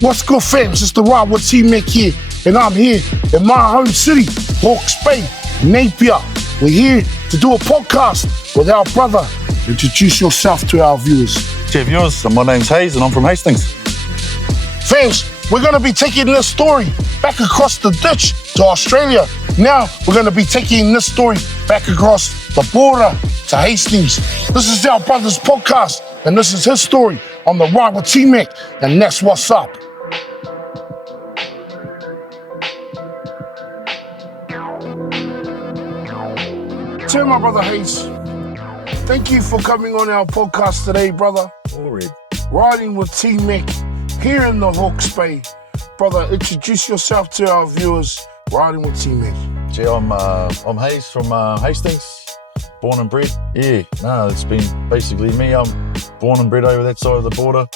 What's good, fams? It's the Ride with Tmac here, and I'm here in my home city, Hawke's Bay, Napier. We're here to do a podcast with our brother. Introduce yourself to our viewers. Dear viewers, my name's Hayes and I'm from Hastings. Fams, we're going to be taking this story back across the ditch to Australia. Now, we're going to be taking this story back across the border to Hastings. This is our brother's podcast, and this is his story on the Ride with Tmac, and that's what's up. Tell my brother Hayes, thank you for coming on our podcast today, brother. Alright. Riding with Tmac here in the Hawke's Bay. Brother, introduce yourself to our viewers. Riding with Tmac. Gee, I'm Hayes from Hastings, born and bred. Yeah, no, it's been basically me. I'm born and bred over that side of the border.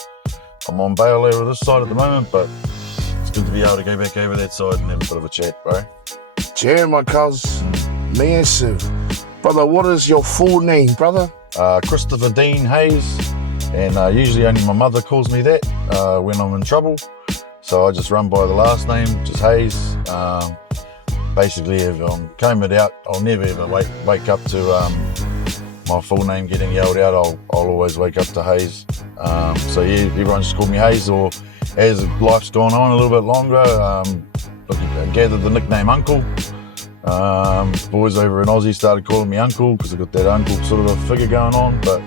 I'm on bail over this side at the moment, but it's good to be able to go back over that side and have a bit of a chat, bro. Yeah, my cuz. Massive. Brother, what is your full name, brother? Christopher Dean Hayes, and usually only my mother calls me that when I'm in trouble. So I just run by the last name, just Hayes. Basically, if I'm combing out, I'll never ever wake up to my full name getting yelled out. I'll always wake up to Hayes. So yeah, everyone just called me Hayes, or as life's gone on a little bit longer, I gathered the nickname Uncle. Boys over in Aussie started calling me Uncle because I got that uncle sort of a figure going on. But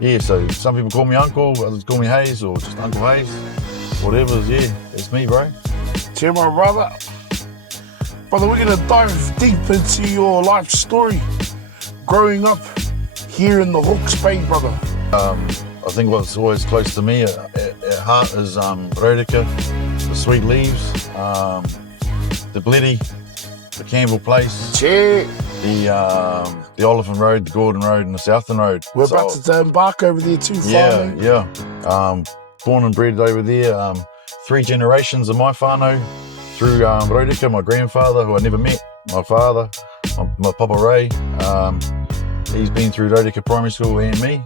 yeah, so some people call me Uncle, others call me Hayes, or just Uncle Hayes. Whatever's, yeah, it's me, bro. Cheer, my brother. Brother, we're gonna dive deep into your life story. Growing up here in the Hawke's Bay, brother. I think what's always close to me at heart is Raureka, the Sweet Leaves, the Blitty, the Campbell Place, Cheer. the Oliphant Road, the Gordon Road, and the Southern Road. We're about to embark over there too, yeah, yeah. Born and bred over there. 3 generations of my whānau through Raureka, my grandfather, who I never met, my father, my Papa Ray. He's been through Raureka Primary School and me.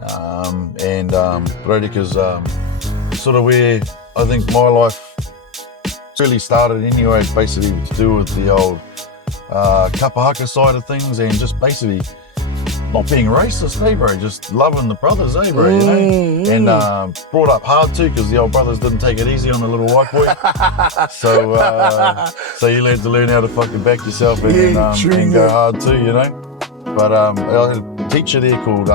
And Raureka's sort of where I think my life really started anyway, basically to do with the old kapahaka side of things and just basically not being racist, hey bro, just loving the brothers, hey bro, you know, and brought up hard too because the old brothers didn't take it easy on the little white boy. So you had to learn how to fucking back yourself and go hard too, you know. But I had a teacher there called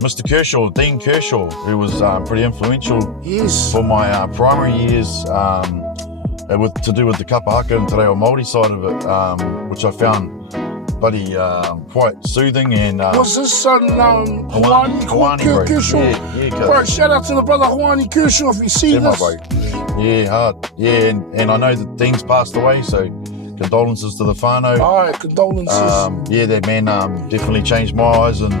Mr. Kershaw, Dean Kershaw, who was pretty influential for my primary years to do with the kapahaka and te reo Māori side of it, which I found bloody quite soothing and what's his son, Hawani Kershaw? Yeah, bro, shout out to the brother Hawani Kershaw if you see this. Yeah, hard. Yeah, and I know that Dean's passed away, so condolences to the whānau. Alright, condolences. Yeah, that man definitely changed my eyes and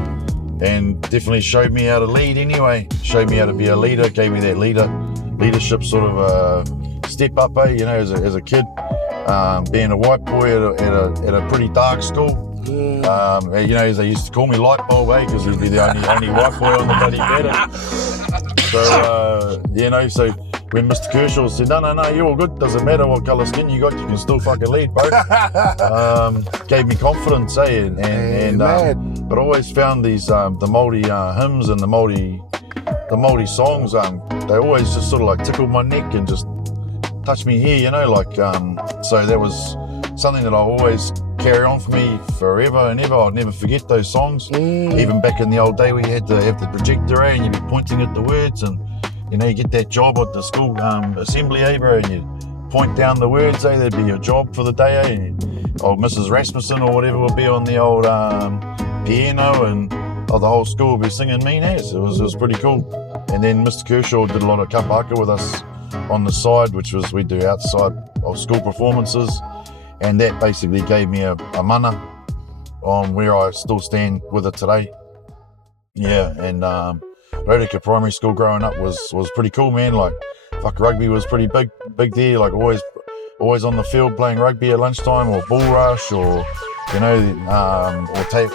definitely showed me how to lead anyway. Showed me how to be a leader, gave me that leadership sort of step up, you know, as a kid. Being a white boy at a pretty dark school. You know, as they used to call me light bulb, because he'd be the only white boy on the bloody bed. So, you know, so when Mr. Kershaw said, no, you're all good, doesn't matter what colour skin you got, you can still fucking lead, bro. Gave me confidence, but I always found these, the Māori hymns and the Māori songs, they always just sort of like tickled my neck and just touch me here, you know, like, so that was something that I always carry on for me forever and ever. I'll never forget those songs. Even back in the old day, we had to have the projector, and you'd be pointing at the words, and, you know, you get that job at the school assembly, bro, and you point down the words, that'd be your job for the day, and old Mrs. Rasmussen or whatever would be on the old piano, and the whole school would be singing mean ass. It was pretty cool. And then Mr. Kershaw did a lot of kapahaka with us on the side, which was we do outside of school performances, and that basically gave me a mana on where I still stand with it today. Yeah, and Raureka Primary School growing up was pretty cool, man. Like, fuck, rugby was pretty big there. Like, always on the field playing rugby at lunchtime, or bull rush, or, you know,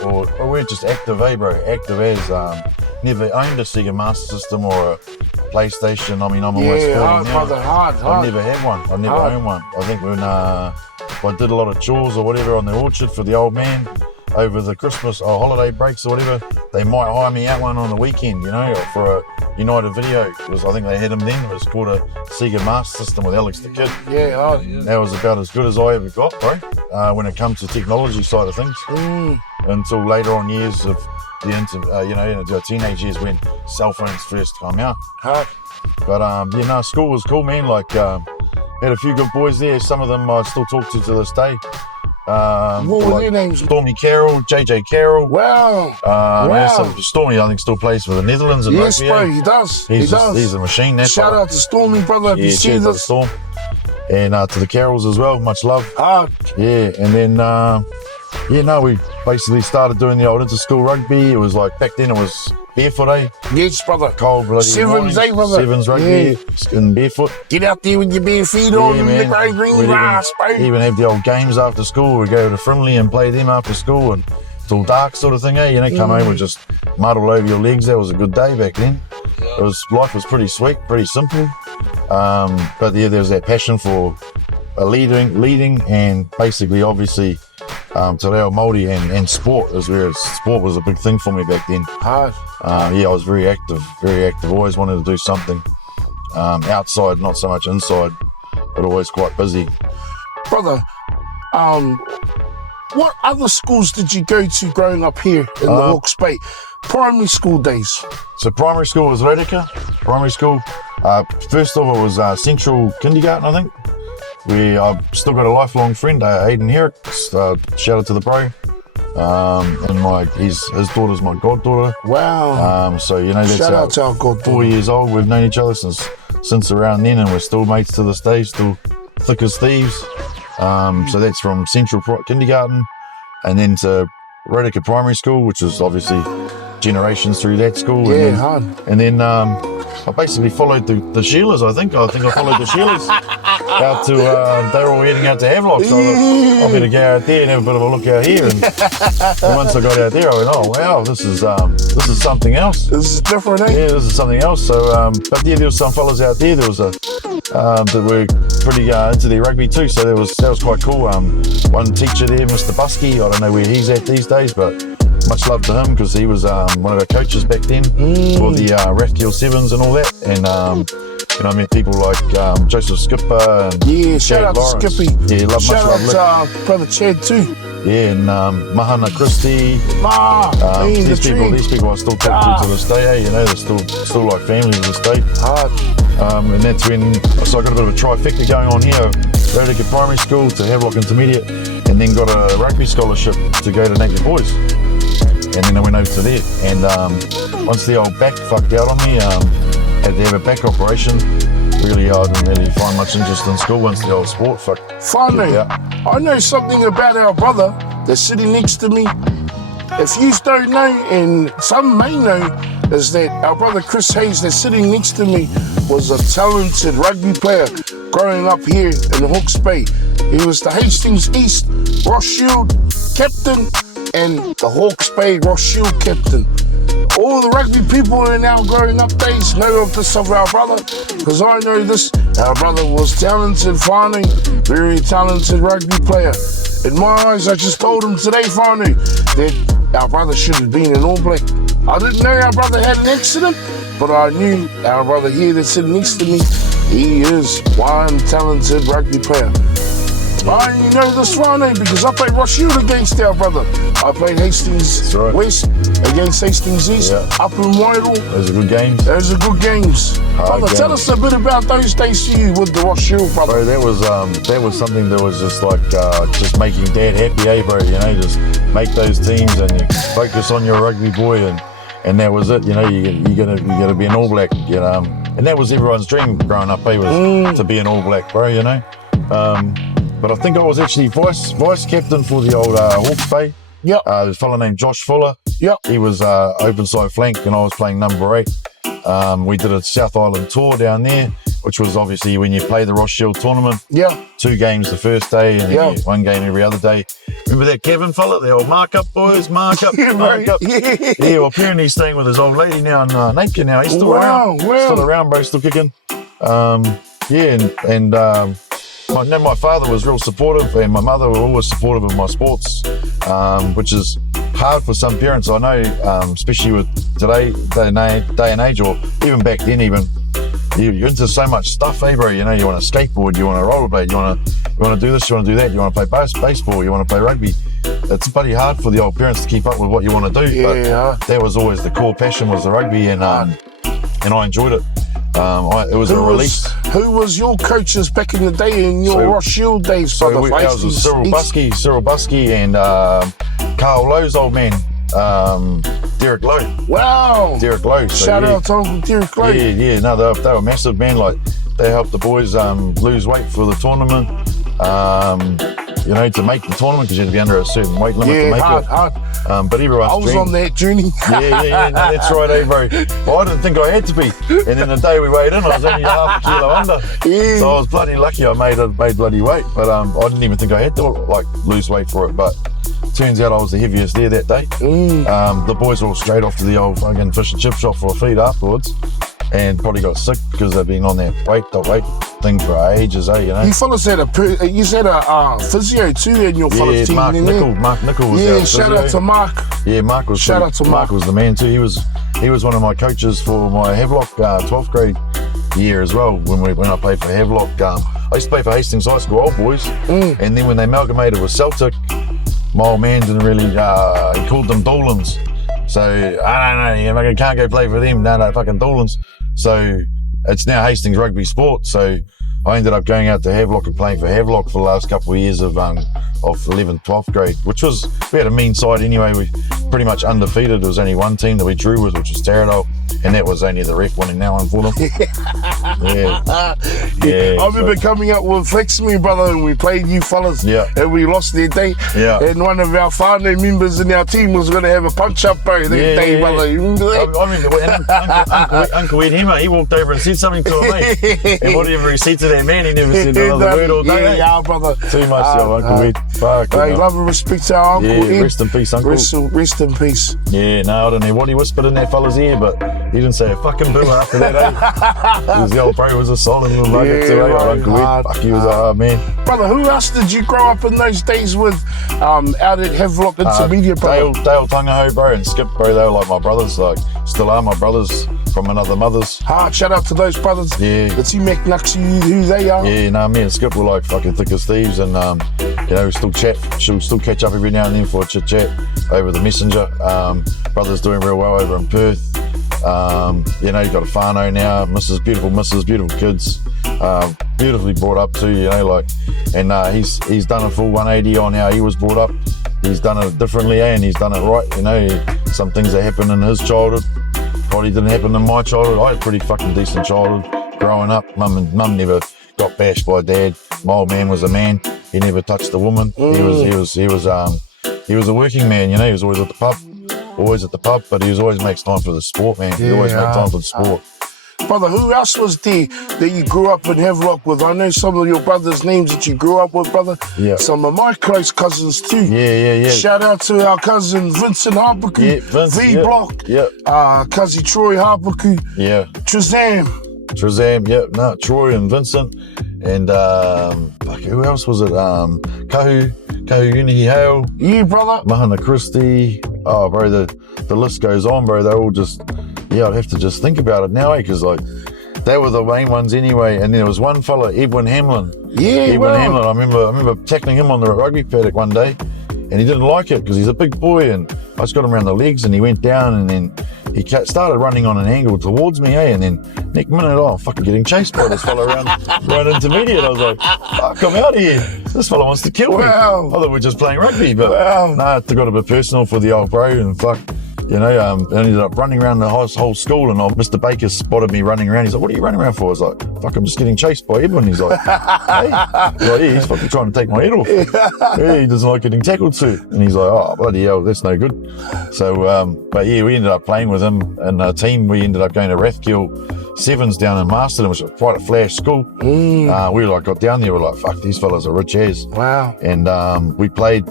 or we're just active, bro. Active as never owned a Sega Master System or PlayStation. I mean, I'm almost 40 hard, now. brother, hard. I've never had one. I've never owned one. I think when if I did a lot of chores or whatever on the orchard for the old man over the Christmas or holiday breaks or whatever, they might hire me out one on the weekend, you know, for a United Video. Because I think they had them then. It was called a Sega Master System with Alex the Kid. Yeah, hard. That was about as good as I ever got, bro, when it comes to technology side of things. Until later on years of the teenage years when cell phones first come out. Hard. But school was cool, man. Like had a few good boys there. Some of them I still talk to this day. What were their names? Stormy Carroll, JJ Carroll. Wow. Stormy, I think, still plays for the Netherlands. And Yes, rugby, bro, he does. He's a machine. Shout out to Stormy, brother, if you see cheers out to this. Storm. And to the Carrolls as well, much love. Hard. Yeah, and then we basically started doing the old inter-school rugby. It was like, back then it was barefoot, eh? Yes, brother. Cold bloody Sevens, mornings, brother? Sevens rugby, in barefoot. Get out there with your bare feet on the man. great green We'd grass, bro. even have the old games after school. We'd go to Frimley and play them after school and till dark sort of thing, eh? You know, come home with just mud all over your legs. That was a good day back then. Life was pretty sweet, pretty simple. But yeah, there was that passion for leading and basically, obviously, Te Reo Māori and sport is where sport was a big thing for me back then. Hard. I was very active. Always wanted to do something outside, not so much inside, but always quite busy. Brother, what other schools did you go to growing up here in the Hawke's Bay? Primary school days. So primary school was Raureka. Primary school, first of all, it was Central Kindergarten, I think. I've still got a lifelong friend, Aidan Herrick. Shout out to the bro. And his daughter's my goddaughter. Wow. So you know, that's shout out to our goddaughter. 4 years old. We've known each other since around then, and we're still mates to this day. Still thick as thieves. So that's from Central Kindergarten, and then to Raureka Primary School, which is obviously generations through that school. Yeah, hard. And then I basically followed the Sheilas. I think I followed the Sheilas out to. They were all heading out to Havelock, so I better go out there and have a bit of a look out here. And once I got out there, I went, "Oh wow, this is something else. This is different, eh? Yeah, this is something else." So, but yeah, there was some fellas out there. There was that were pretty into their rugby too. So that was quite cool. One teacher there, Mr. Busky. I don't know where he's at these days, but much love to him because he was one of our coaches back then for the Rathkill Sevens and all that. And I met people like Joseph Skipper. And shout out Lawrence. to Skippy. Yeah, much love. Shout out to brother Chad too. Yeah, and Mahana Christie. These people I still talk to this day. Eh? You know, they're still like family to this day. Hard. And that's when so I got a bit of a trifecta going on here. Raureka Primary School to Havelock Intermediate, and then got a rugby scholarship to go to Naked Boys. And then I went over to there, and once the old back fucked out on me, had to have a back operation. Really, I didn't really find much interest in school once the old sport fucked. Finally, I know something about our brother that's sitting next to me. If you don't know, and some may know, is that our brother Chris Hayes that's sitting next to me was a talented rugby player growing up here in the Hawke's Bay. He was the Hastings East Ross Shield captain and the Hawke's Bay Ross Shield captain. All the rugby people in our growing up days know of this of our brother, because I know this. Our brother was talented, Whānau, very talented rugby player. In my eyes, I just told him today, Whānau, that our brother should have been an All Black. I didn't know our brother had an accident, but I knew our brother here that's sitting next to me, he is one talented rugby player. I only know this Whānau because I played Ross Shield against our brother. I played Hastings West against Hastings East, up in Wairau. Those are good games. Those are good games. Brother, tell us a bit about those days for you with the Ross Shield, brother. Bro, that was something that was just like just making Dad happy, eh, bro? You know, just make those teams and you focus on your rugby boy, and that was it. You know, you're gonna be an All Black. You know, and that was everyone's dream growing up, eh, was to be an All Black, bro. You know. But I think I was actually vice captain for the old Hawke's Bay. Yep. There's a fellow named Josh Fuller. Yep. He was open side flank and I was playing number 8. We did a South Island tour down there, which was obviously when you play the Ross Shield tournament. Yeah. 2 games the first day and then 1 game every other day. Remember that Kevin fella, the old mark-up boys, mark-up, Yeah, mark-up. mate. Yeah, well, apparently he's staying with his old lady now in Napier now. He's still around. Still around, bro, still kicking. My father was real supportive, and my mother were always supportive of my sports, which is hard for some parents, I know, especially with today, day and age, or even back then even. You're into so much stuff, bro. You know, you want to skateboard, you want to rollerblade, you want to do this, you want to do that, you want to play baseball, you want to play rugby. It's pretty hard for the old parents to keep up with what you want to do. Yeah. But that was always the core passion, was the rugby, and I enjoyed it. It was a release. Who was your coaches back in the day in your Ross Shield days? So that was Cyril Buskey, and Carl Lowe's old man, Derek Lowe. Wow. Derek Lowe. So Shout out to Uncle Derek Lowe. Yeah. No, they were massive, man. Like, they helped the boys lose weight for the tournament. To make the tournament, because you had to be under a certain weight limit to make it. Hard. But everyone's I was on that journey. Yeah. No, that's right, bro. Well, I didn't think I had to be. And then the day we weighed in, I was only half a kilo under. Yeah. So I was bloody lucky I made bloody weight. But I didn't even think I had to lose weight for it. But turns out I was the heaviest there that day. The boys were all straight off to the old fucking fish and chip shop for a feed afterwards, and probably got sick because they've been on that weight thing for ages, you know. You fellas had a physio too in your fellas team. Mark Nickel was our shout physio. out to Mark. Yeah, Mark was Mark was the man too. He was one of my coaches for my Havelock 12th grade year as well, when I played for Havelock. I used to play for Hastings High School old boys, and then when they amalgamated with Celtic, my old man didn't really, he called them Dolans. So, I don't know, you can't go play for them. No, fucking Dolans. So, it's now Hastings Rugby Sport. So, I ended up going out to Havelock and playing for Havelock for the last couple of years of 11th, 12th grade, we had a mean side anyway. We pretty much undefeated. There was only one team that we drew with, which was Aotearoa, and that was only the ref winning that one for them. I remember coming up with Flex Me, brother, and we played you fellas, and we lost that day. And one of our whānau members in our team was going to have a punch-up, bro, that day, brother. You remember that? I remember Uncle Ed Hema, he walked over and said something to a mate, and whatever he said to that man, he never said another word all day. Yeah, brother. Too much, Uncle Ed. Fuck. Hey, love and respect to our Uncle Ed. Rest in peace, Uncle. Rest in peace. Yeah, no, I don't know what he whispered in that fella's ear, but he didn't say a fucking boo after that, Because the old bro was a solid little nugget too, Uncle Ed. Fuck, he was a hard man. Brother, who else did you grow up in those days with out at Havelock Intermediate, brother? Dale Tungaho, bro, and Skip, bro, they were like my brothers, still are my brothers from another mother's. Shout out to those brothers. Yeah. The Tmac Nucks, who they are. Yeah, no, me and Skip were like fucking thick as thieves, and we still chat. She'll still catch up every now and then for a chit chat over the messenger. Brother's doing real well over in Perth. He's got a whānau now, beautiful kids, beautifully brought up too, and he's done a full 180 on how he was brought up. He's done it differently, and he's done it right, some things that happened in his childhood probably didn't happen in my childhood. I had a pretty fucking decent childhood growing up. Mum never got bashed by dad. My old man was a man. He never touched a woman. He was a working man, he was always at the pub, but he always makes time for the sport, man. He always makes time for the sport. Brother, who else was there that you grew up in Havelock with? I know some of your brothers' names that you grew up with, brother. Yeah. Some of my close cousins too. Yeah. Shout out to our cousin Vincent Harpaku, V-Block. Cousin Troy Harpaku. Yeah. Trezam, Troy and Vincent. And who else was it? Kahu Unihi Hale. Yeah, brother. Mahana Christie. Oh, bro, the list goes on, bro. They're all just, I'd have to just think about it now, because they were the main ones anyway. And there was one fella, Edwin Hamlin. Hamlin. I remember tackling him on the rugby paddock one day, and he didn't like it because he's a big boy, and I just got him around the legs, and he went down, and then he started running on an angle towards me, and then next minute, I'm fucking getting chased by this fella around intermediate. I was like, fuck, I'm out of here. This fella wants to kill me. I thought we were just playing rugby, but it got a bit personal for the old bro, and fuck, I ended up running around the whole school, and Mr. Baker spotted me running around. He's like, what are you running around for? I was like, fuck, I'm just getting chased by Edwin. He's like, hey. He's fucking trying to take my head off. He doesn't like getting tackled too. And he's like, oh, bloody hell, that's no good. So, we ended up playing with him in a team. We ended up going to Rathkill Sevens down in Masterton, which was quite a flash school. We got down there, we're like, fuck, these fellas are rich as. Wow. And we played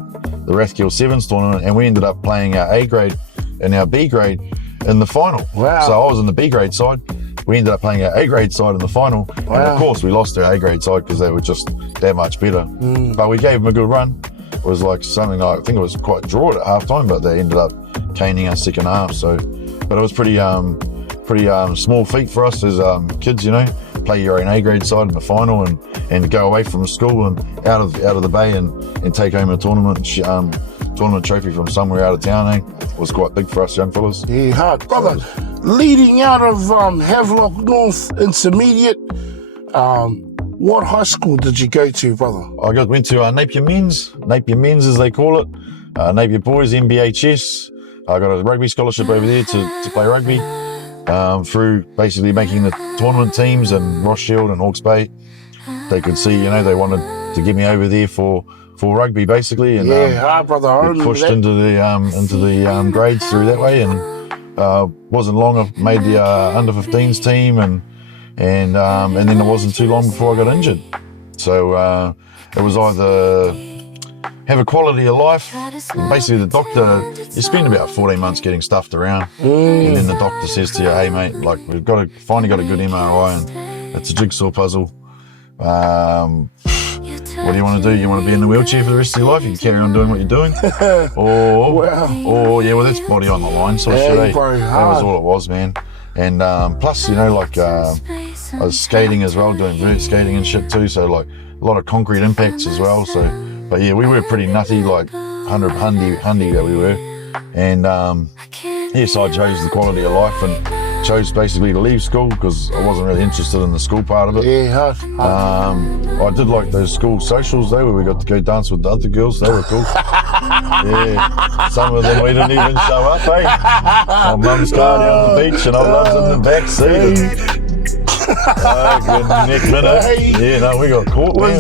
the Rathgill Sevens tournament, and we ended up playing our A grade and our B grade in the final. Wow. So I was in the B grade side. We ended up playing our A grade side in the final. Wow. And of course we lost our A grade side because they were just that much better. But we gave them a good run. It was like something like, I think it was quite drawn at half time, but they ended up caning us second half. So, but it was pretty small feat for us as kids, you know, play your own A grade side in the final and go away from school and out of the bay and take home a tournament trophy from somewhere out of town. It was quite big for us young fellas. Yeah, hard. Brother, leading out of Havelock North Intermediate, what high school did you go to, brother? I went to Napier Men's as they call it, Napier Boys, MBHS. I got a rugby scholarship over there to play rugby through basically making the tournament teams in Ross Shield and Hawke's Bay. They could see, you know, they wanted to get me over there for rugby basically, and brother, pushed into the grades through that way, and wasn't long I made the under 15s team, and then it wasn't too long before I got injured. So it was either have a quality of life. Basically, the doctor, you spend about 14 months getting stuffed around, and then the doctor says to you, "Hey mate, like we've finally got a good MRI, and it's a jigsaw puzzle. What do you want to do? You want to be in the wheelchair for the rest of your life? You can carry on doing what you're doing, or that's body on the line sort of shit. That was all it was, man. And plus, you know, like I was skating as well, doing vert skating and shit too. So like a lot of concrete impacts as well. So, but yeah, we were pretty nutty, like hundy that we were. And so I chose the quality of life and chose basically to leave school because I wasn't really interested in the school part of it. Yeah, I did like those school socials though, where we got to go dance with the other girls. They were cool. Yeah, some of them we didn't even show up, eh? My mum's car down the beach and I was in the back seat. Good neck minute. Yeah, no, we got caught. We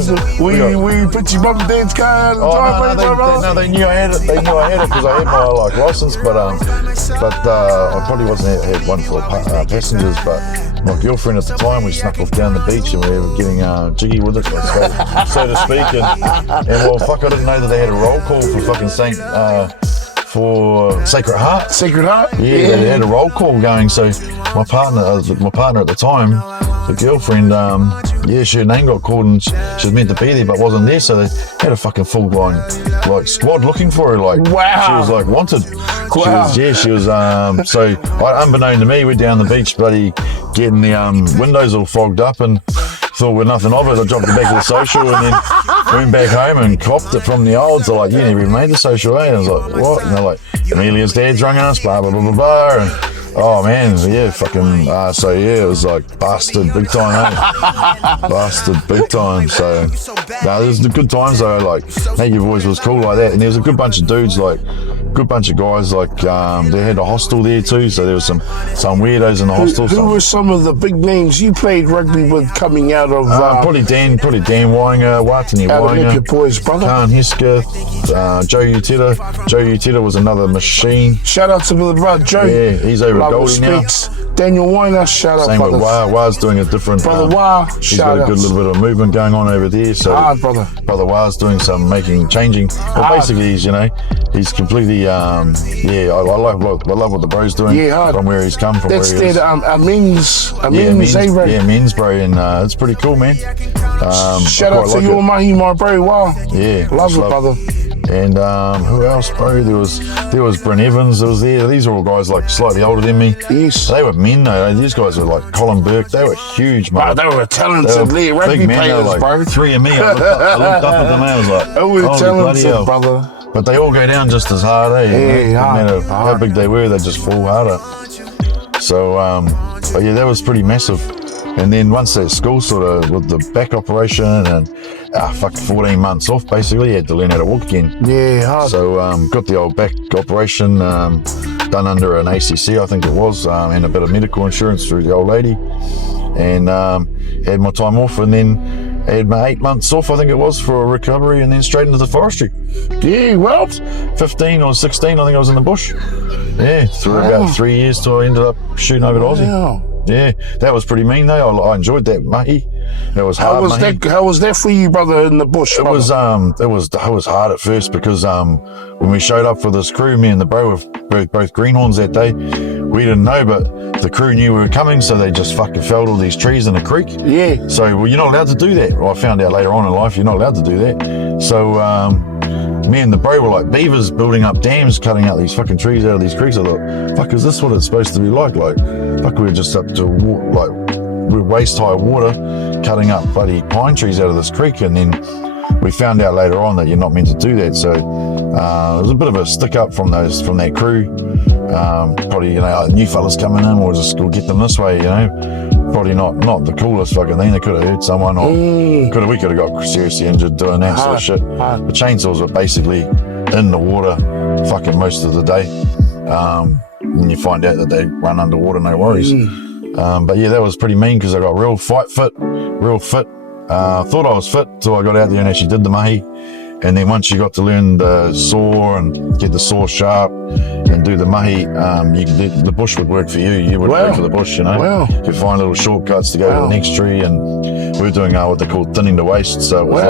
put your mum and dad's car out of the driveway. No, they knew I had it. They knew I had it because I had my license, but I probably wasn't had one for passengers. But my girlfriend at the time, we snuck off down the beach and we were getting jiggy with it, so to speak. And well, fuck, I didn't know that they had a roll call for fucking for Sacred Heart. Sacred Heart? Yeah, they had a roll call going. So my partner at the time, the girlfriend, her name got called and she was meant to be there but wasn't there. So they had a fucking full line like squad looking for her. Like, wow. She was like wanted. Wow. She was. So unbeknown to me, we're down the beach, bloody getting the windows all fogged up and thought we're nothing of it. I dropped the back of the social and then went back home and copped it from the olds. They're like, you never even made the social, eh? And I was like, what? And they're like, Amelia's dad's rung us, blah, blah, blah, blah, blah. And, oh man, yeah, fucking, it was like bastard big time, eh? Bastard big time. So, no, there's the good times though, like, Native Boys was cool like that. And there was a good bunch of dudes, like, good bunch of guys, like, they had a hostel there too, so there was some weirdos in the hostel. Who were some of the big names you played rugby with coming out of... probably Dan Wainger, Watani Wainger, Boys, brother. Khan Hisketh, Joe Uteta. Joe Uteta was another machine. Shout out to the brother Joe. Yeah, he's over at Goldie now. Daniel Weiner, shout out, same brothers. with Wa's doing a different... Brother Wa, he's got a good little bit of movement going on over there. So brother. Brother Wa's doing some changing. But basically, he's completely... I love what the bro's doing from where he's come from. That's where he is. Men's, bro, and it's pretty cool, man. Shout out to your mahi, my bro. Wow. Yeah, love it, brother. And who else, bro? There was Brent Evans. That was there. These are all guys like slightly older than me. Yes. They were men though. These guys were like Colin Burke. They were huge, man. They were talented rugby players, like, bro. Three of me. I looked up at them. I was like, they were talented, brother. But they all go down just as hard, eh? Yeah, no matter how big they were, they just fall harder. So, but yeah, that was pretty massive. And then once that school sort of, with the back operation and 14 months off, basically, had to learn how to walk again. Yeah, hard. So got the old back operation done under an ACC, I think it was, and a bit of medical insurance through the old lady. And had my time off, and then I had my 8 months off, I think it was, for a recovery, and then straight into the forestry. Yeah, well, 15 or 16, I think I was in the bush. Yeah, through about 3 years till I ended up shooting over to Aussie. Yeah, that was pretty mean though. I enjoyed that, mate. It was hard. How was that for you, brother, in the bush? It was hard at first because when we showed up for this crew, me and the bro were both greenhorns that day. We didn't know, but the crew knew we were coming, so they just fucking felled all these trees in the creek. Yeah. So, well, you're not allowed to do that. Well, I found out later on in life, you're not allowed to do that. So, me and the bro were like beavers building up dams, cutting out these fucking trees out of these creeks. I thought, fuck, is this what it's supposed to be like? Like, fuck, we're just up to, we're waist high water, cutting up bloody pine trees out of this creek. And then we found out later on that you're not meant to do that. So, it was a bit of a stick up from that crew. Probably, new fellas coming in, we'll get them this way, Probably not the coolest fucking thing. They could have hurt someone, or we could have got seriously injured doing that sort of shit. The chainsaws were basically in the water fucking most of the day. When you find out that they run underwater, no worries. But yeah, that was pretty mean because I got real fit. Thought I was fit till I got out there and actually did the mahi. And then once you got to learn the saw and get the saw sharp and do the mahi, the bush would work for you. You would work for the bush, Wow. You could find little shortcuts to go to the next tree, and we were doing what they call thinning the waste. So it was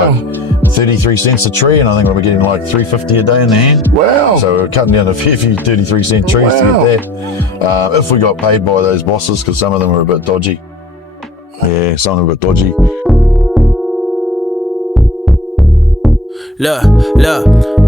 like 33 cents a tree, and I think we were getting like $3.50 a day in the hand. Wow. So we were cutting down a few 33-cent trees to get that. If we got paid by those bosses, because some of them were a bit dodgy. Yeah, some of them were a bit dodgy. Look,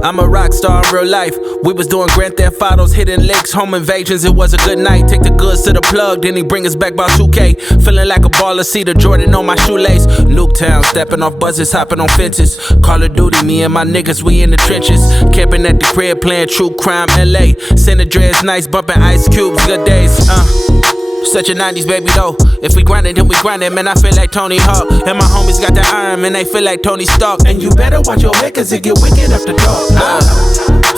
I'm a rock star in real life. We was doing Grand Theft Autos, hitting licks, home invasions. It was a good night. Take the goods to the plug, then he bring us back about 2K. Feeling like a baller, see the Jordan on my shoelace. Nuketown, stepping off buses, hopping on fences. Call of Duty, me and my niggas, we in the trenches. Camping at the crib, playing True Crime LA. Santa Dre's nice, bumping Ice Cubes, good days. Such a 90s baby though. If we grind it, then we grind it. Man, I feel like Tony Hawk. And my homies got the iron, man, they feel like Tony Stark. And you better watch your head, cause it get wicked up the top.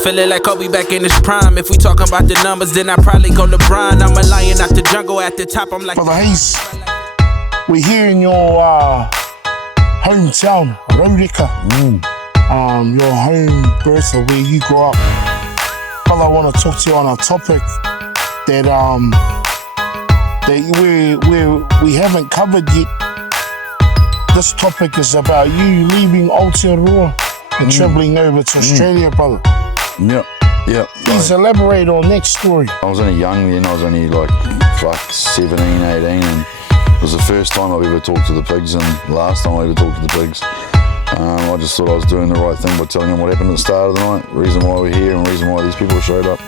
Feeling like Kobe back in his prime. If we talking about the numbers, then I probably go LeBron. I'm a lion out the jungle at the top. I'm like, Brother Hayes, we're here in your hometown, Raureka. Your home birth of where you grew up. Brother, I want to talk to you on a topic that we haven't covered yet. This topic is about you leaving Aotearoa and travelling over to Australia, brother. Yep. Please elaborate on that story. I was only young then. I was only like 17, 18, and it was the first time I've ever talked to the pigs and last time I ever talked to the pigs. I just thought I was doing the right thing by telling them what happened at the start of the night, reason why we're here and reason why these people showed up.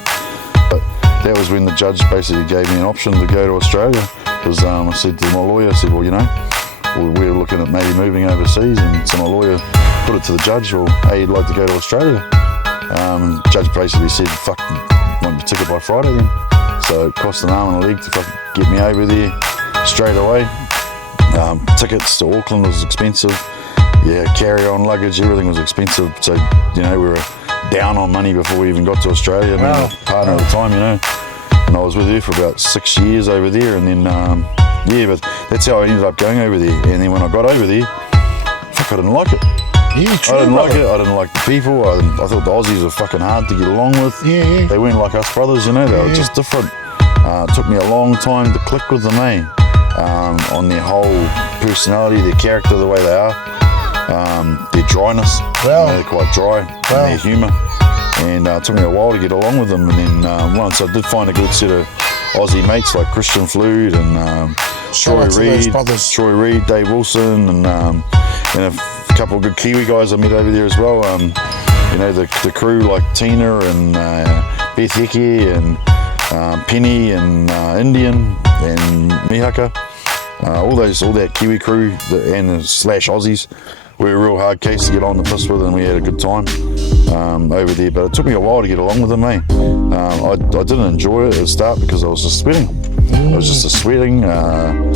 But that was when the judge basically gave me an option to go to Australia, because I said to my lawyer, I said, well, we're looking at maybe moving overseas, and so my lawyer put it to the judge, well, hey, you'd like to go to Australia? The judge basically said, fuck, want your ticket by Friday then. So it cost an arm and a leg to fucking get me over there straight away. Tickets to Auckland was expensive. Yeah, carry-on luggage, everything was expensive. So, we were down on money before we even got to Australia. My partner at the time, and I was with her for about 6 years over there, and then, but that's how I ended up going over there. And then when I got over there, fuck, I didn't like it. Yeah, true, I didn't like it. I didn't like the people. I thought the Aussies were fucking hard to get along with. Yeah. They weren't like us brothers, they were just different. It took me a long time to click with them, on their whole personality, their character, the way they are, their dryness. They're quite dry, and their humour. And it took me a while to get along with them. And then once I did find a good set of Aussie mates like Christian Flood and Troy Reid, Dave Wilson, and a couple of good Kiwi guys I met over there as well. The crew like Tina and Beth Hickey and Penny and Indian and Mihaka. All that Kiwi crew and slash Aussies were a real hard case to get on the piss with, and we had a good time over there. But it took me a while to get along with them, I didn't enjoy it at the start because I was just sweating. I was just sweating. I'd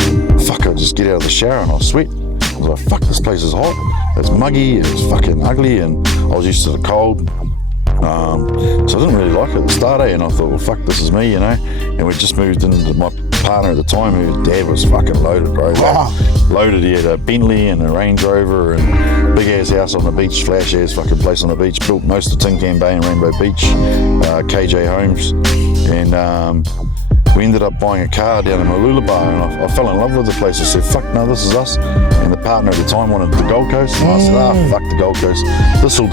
just get out of the shower and I'll sweat. I was like, fuck, this place is hot. It's muggy, it's fucking ugly, and I was used to the cold. So I didn't really like it at the start, and I thought, well, fuck, this is me, And we just moved into my partner at the time, whose dad was fucking loaded, bro. Loaded, he had a Bentley and a Range Rover and big ass house on the beach, flash ass fucking place on the beach, built most of Tin Can Bay and Rainbow Beach, KJ Homes. And we ended up buying a car down in Mooloolaba, and I fell in love with the place. I said, fuck no, this is us. And the partner at the time wanted the Gold Coast, and I said, fuck the Gold Coast. This'll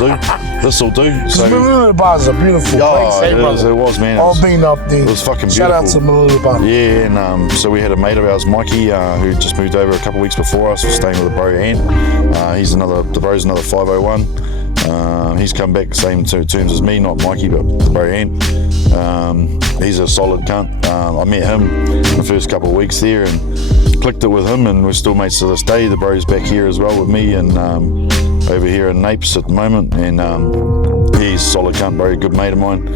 do. So Maluluba is a beautiful place. It was, man. I've been up there. It was fucking Shout beautiful. out to Maluluba. Yeah, and so we had a mate of ours, Mikey, who just moved over a couple of weeks before us. We're staying with a bro, Ant. The bro's another 501. He's come back the same terms as me, not Mikey, but the bro, Ant. He's a solid cunt. I met him the first couple of weeks there and clicked it with him, and we're still mates to this day. The bro's back here as well with me, and over here in Napes at the moment, and he's a solid cunt, bro, good mate of mine.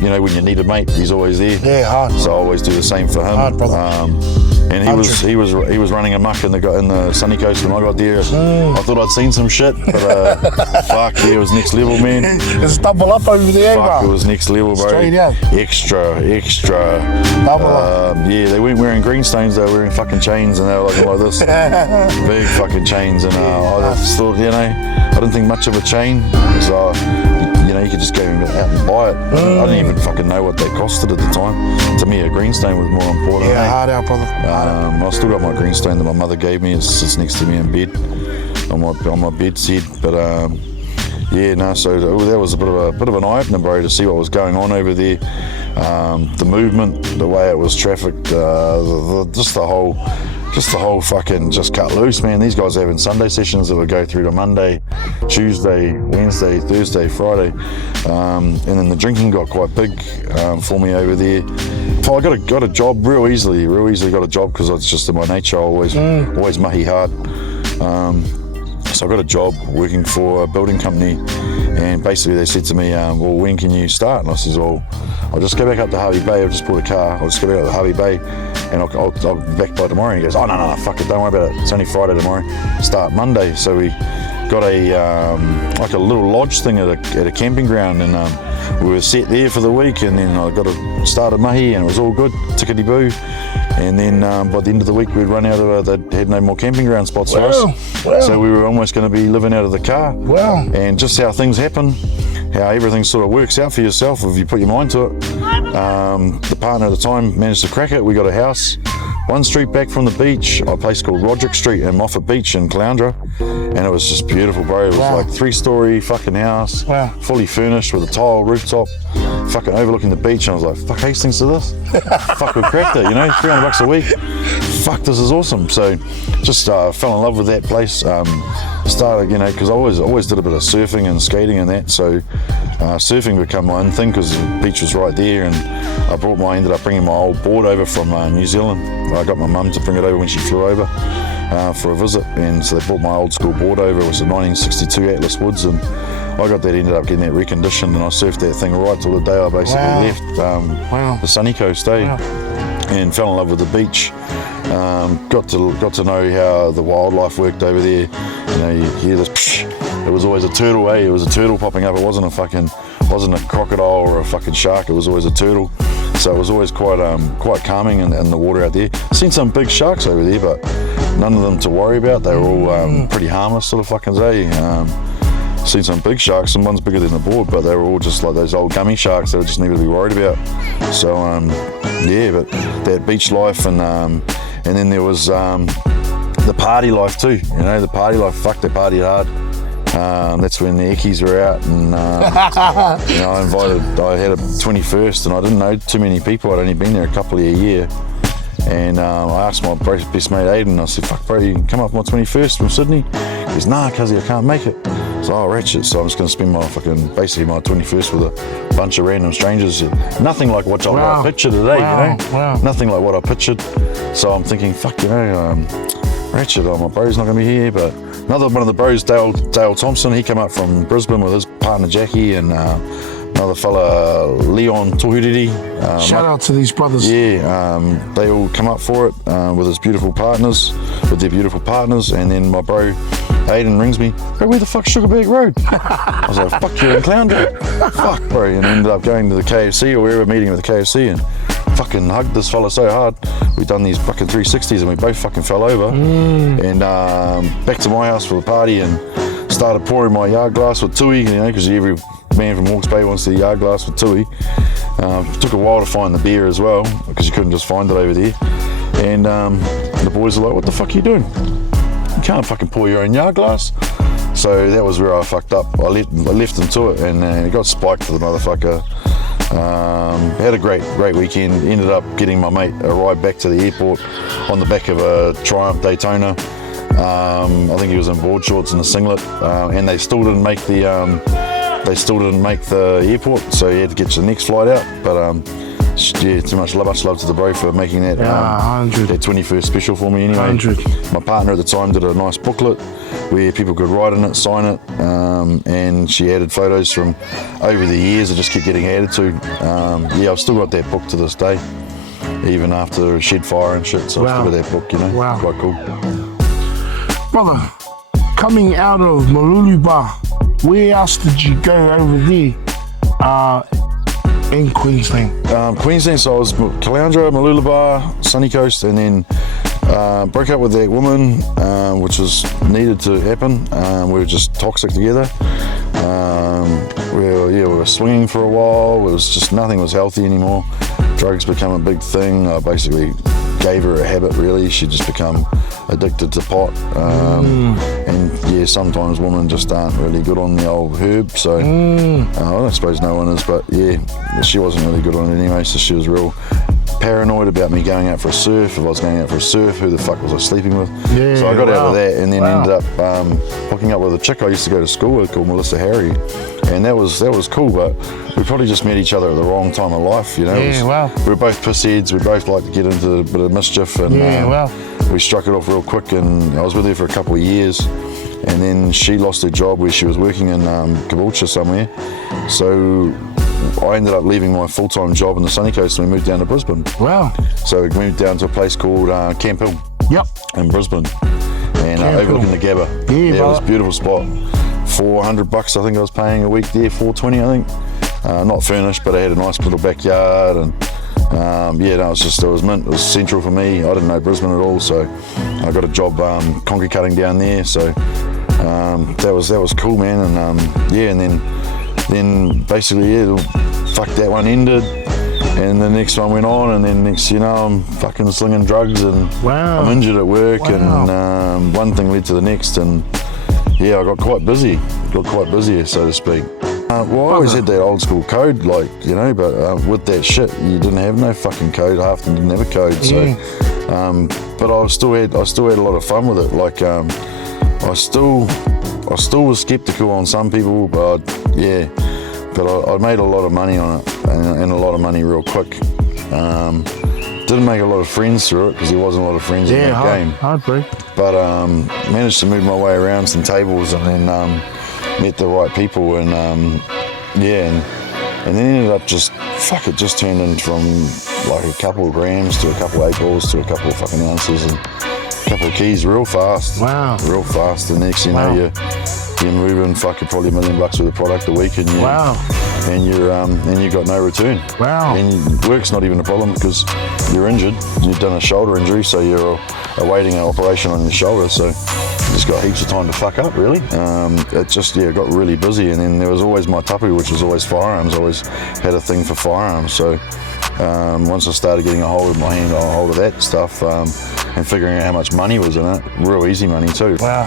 When you need a mate, he's always there. Yeah, hard. So I always do the same for him. Hard, brother. And he was running amok in the sunny coast when I got there. I thought I'd seen some shit, but fuck yeah, it was next level, man. It's double up over there, fuck, bro. it was next level, bro. Straight out. Extra. Double up. Yeah, they weren't wearing greenstones, they were wearing fucking chains, and they were looking like this. Big fucking chains, and I just thought, I didn't think much of a chain, so you could just go out and buy it. I didn't even fucking know what they costed at the time. To me, a greenstone was more important. Yeah, hard out, brother. I still got my greenstone that my mother gave me. It sits next to me in bed, on my bed's head. But so that was a bit of an eye opener, bro, to see what was going on over there. The movement, the way it was trafficked, just the whole fucking just cut loose, man. These guys are having Sunday sessions that would go through to Monday, Tuesday, Wednesday, Thursday, Friday, and then the drinking got quite big for me over there. So I got a job real easily got a job, because it's just in my nature. I always mahi hard. So I got a job working for a building company, and basically they said to me, well, when can you start? And I says, well, I'll just go back up to Harvey Bay. I've just bought a car. I'll just go back up to Harvey Bay, and I'll be back by tomorrow. And he goes, oh, no, fuck it, don't worry about it. It's only Friday tomorrow. Start Monday. So we got a little lodge thing at a camping ground, and we were set there for the week, and then I got to start at mahi, and it was all good, tickety-boo. And then by the end of the week, we'd run out of they had no more camping ground spots for us. Wow. So we were almost going to be living out of the car. Wow. And just how things happen, how everything sort of works out for yourself if you put your mind to it. The partner at the time managed to crack it. We got a house 1 street back from the beach, a place called Roderick Street in Moffat Beach in Caloundra. And it was just beautiful, bro. It was like 3-story fucking house, fully furnished with a tile rooftop, fucking overlooking the beach. And I was like, fuck, Hastings to this? Fuck, we cracked it, $300 a week. Fuck, this is awesome. So just fell in love with that place. Started, because I always did a bit of surfing and skating and that. So surfing became my own thing, because the beach was right there. And I ended up bringing my old board over from New Zealand. I got my mum to bring it over when she flew over for a visit, and so they brought my old school board over. It was a 1962 Atlas Woods, and ended up getting that reconditioned, and I surfed that thing right till the day I basically left the sunny coast, and fell in love with the beach. Got to know how the wildlife worked over there. You hear this psh, it was always a turtle, It was a turtle popping up. It wasn't a crocodile or a fucking shark. It was always a turtle. So it was always quite calming in the water out there. Seen some big sharks over there, but none of them to worry about. They were all pretty harmless sort of fucking seen some big sharks, some ones bigger than the board, but they were all just like those old gummy sharks that I just needed to be worried about. So but that beach life, and then there was the party life too. The party life, fuck, they partied hard. That's when the Eckies were out, and I had a 21st, and I didn't know too many people. I'd only been there a couple of a year, and I asked my best mate Aiden, I said, fuck bro, you can come up my 21st from Sydney? He goes, nah cuzzy, I can't make it. So oh, ratchet, so I'm just going to spend my 21st with a bunch of random strangers. Nothing like what I pictured today, Nothing like what I pictured. So I'm thinking, fuck, ratchet, my bro's not going to be here. But another one of the bros, Dale Thompson, he came up from Brisbane with his partner Jackie, and another fella, Leon Tohuriri. Shout out to these brothers. Yeah, they all come up for it with their beautiful partners, and then my bro Aiden rings me, bro, where the fuck's Sugarbag Road? I was like, fuck, you're in Caloundra. Fuck, bro, and ended up going to the KFC or wherever, meeting at the KFC, and fucking hugged this fella so hard. We'd done these fucking 360s, and we both fucking fell over. And back to my house for the party, and started pouring my yard glass with tui, because every man from Hawke's Bay wants the yard glass with tui. Took a while to find the beer as well, because you couldn't just find it over there. And the boys are like, what the fuck are you doing? You can't fucking pour your own yard glass. So that was where I fucked up. I left him to it, and he got spiked to the motherfucker. Had a great weekend. Ended up getting my mate a ride back to the airport on the back of a Triumph Daytona. I think he was in board shorts and a singlet, and they still didn't make the airport, so he had to get the next flight out. But yeah, much love to the bro for making that that 21st special for me anyway. 100. My partner at the time did a nice booklet where people could write in it, sign it, and she added photos from over the years. I just kept getting added to. Yeah, I've still got that book to this day, even after shed fire and shit. So I've still got that book, you know. Wow. Quite cool. Brother, coming out of Maluluba, where else did you go over there in Queensland? Queensland, so I was Caloundra, Maluluba, Sunny Coast, and then broke up with that woman, which was needed to happen. We were just toxic together. We were swinging for a while. It was just nothing was healthy anymore. Drugs become a big thing. I basically gave her a habit, really. She'd just become addicted to pot. And yeah, sometimes women just aren't really good on the old herb. So I don't suppose no one is, but yeah, she wasn't really good on it anyway. So she was real paranoid about me going out for a surf. If I was going out for a surf, who the fuck was I sleeping with? Yeah, so I got out of that, and then ended up hooking up with a chick I used to go to school with called Melissa Harry, and that was cool. But we probably just met each other at the wrong time of life, you know. We were both pissheads. We both liked to get into a bit of mischief, and we struck it off real quick. And I was with her for a couple of years, and then she lost her job where she was working in Caboolture somewhere. So I ended up leaving my full-time job in the Sunny Coast and we moved down to Brisbane. Wow. So we moved down to a place called Camp Hill. Yep. In Brisbane. And overlooking the Gabba. Yeah, it was a beautiful spot. $400 I think I was paying a week there, $420 I think. Not furnished, but I had a nice little backyard, and it was mint. It was central for me. I didn't know Brisbane at all, so I got a job concrete cutting down there. So that was cool, man. And and then basically, fuck, that one ended, and the next one went on, and then next, you know, I'm fucking slinging drugs, and I'm injured at work, and one thing led to the next, and yeah, I got quite busy, so to speak. I always had that old school code, like, you know, but with that shit, you didn't have no fucking code. Half of them didn't have a code, so. But I still had a lot of fun with it. Like, I still was skeptical on some people, but I made a lot of money on it, and a lot of money real quick. Didn't make a lot of friends through it because there wasn't a lot of friends in that game. But managed to move my way around some tables, and then met the right people, and then ended up just turned in from like a couple of grams to a couple of 8 balls to a couple of fucking ounces and a couple of keys real fast. Wow. Real fast. The next, you know, you're moving fucking probably $1 million worth of product a week, and you got no return. Wow. And work's not even a problem because you're injured. You've done a shoulder injury, so you're awaiting an operation on your shoulder. So you just got heaps of time to fuck up, really. It just got really busy, and then there was always my tapu, which was always firearms. I always had a thing for firearms. So once I started getting a hold of that stuff, and figuring out how much money was in it, real easy money too. Wow.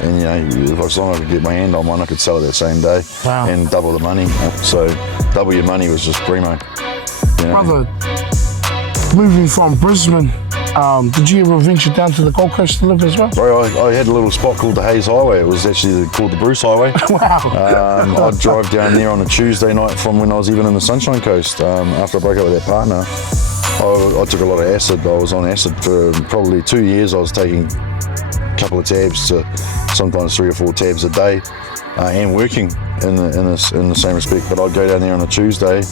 And you know, as long as I could get my hand on one, I could sell it that same day. Wow. And double the money. So double your money was just primo. You know? Brother, moving from Brisbane, did you ever venture down to the Gold Coast to live as well? Bro, I had a little spot called the Hayes Highway. It was actually called the Bruce Highway. Wow. I'd drive down there on a Tuesday night from when I was even in the Sunshine Coast. After I broke up with that partner, I took a lot of acid. I was on acid for probably 2 years. I was taking a couple of tabs to sometimes 3 or 4 tabs a day, and working in the same respect. But I'd go down there on a Tuesday,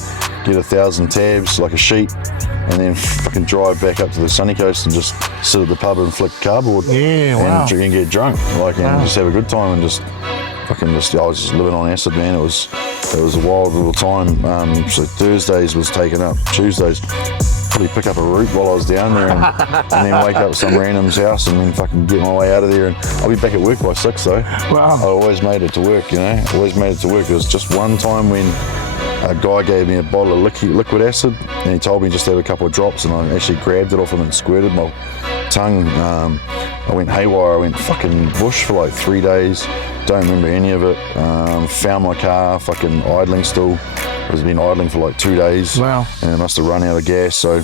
get 1,000 tabs, like a sheet, and then fucking drive back up to the Sunny Coast and just sit at the pub and flick cardboard and drink and get drunk, and just have a good time, and I was just living on acid, man. It was a wild little time. So Thursdays was taken up, Tuesdays probably pick up a root while I was down there, and then wake up at some random's house, and then fucking get my way out of there. And I'll be back at work by 6 though. Wow. I always made it to work, you know. Always made it to work. There was just one time when a guy gave me a bottle of liquid acid, and he told me just to have a couple of drops, and I actually grabbed it off him and squirted my tongue I went haywire. I went fucking bush for like 3 days. Don't remember any of it. Found my car, fucking idling still. It was been idling for like 2 days. Wow. And it must have run out of gas, so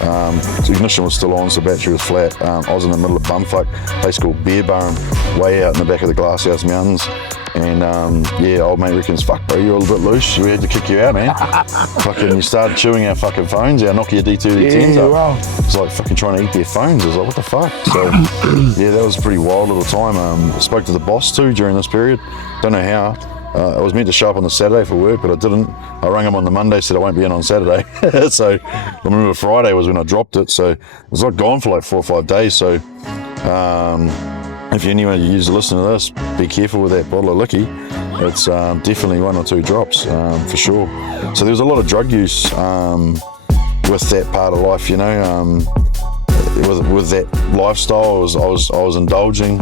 the ignition was still on, so the battery was flat. I was in the middle of bumfuck, a place called Beer Barn, way out in the back of the Glasshouse Mountains. And old mate reckons, fuck bro, you're a little bit loose, we had to kick you out, man. Fucking, you started chewing our fucking phones, our Nokia D2, D10s up. Wow. It's like fucking trying to eat their phones. I was like, what the fuck? So, yeah, that was a pretty wild little time. I spoke to the boss too during this period. Don't know how. I was meant to show up on the Saturday for work, but I didn't. I rang him on the Monday, said I won't be in on Saturday. So, I remember Friday was when I dropped it. So, it was like gone for like 4 or 5 days. So, if anyone you listen to this, be careful with that bottle of liquor. It's definitely 1 or 2 drops, for sure. So there was a lot of drug use with that part of life, you know. With that lifestyle, I was indulging.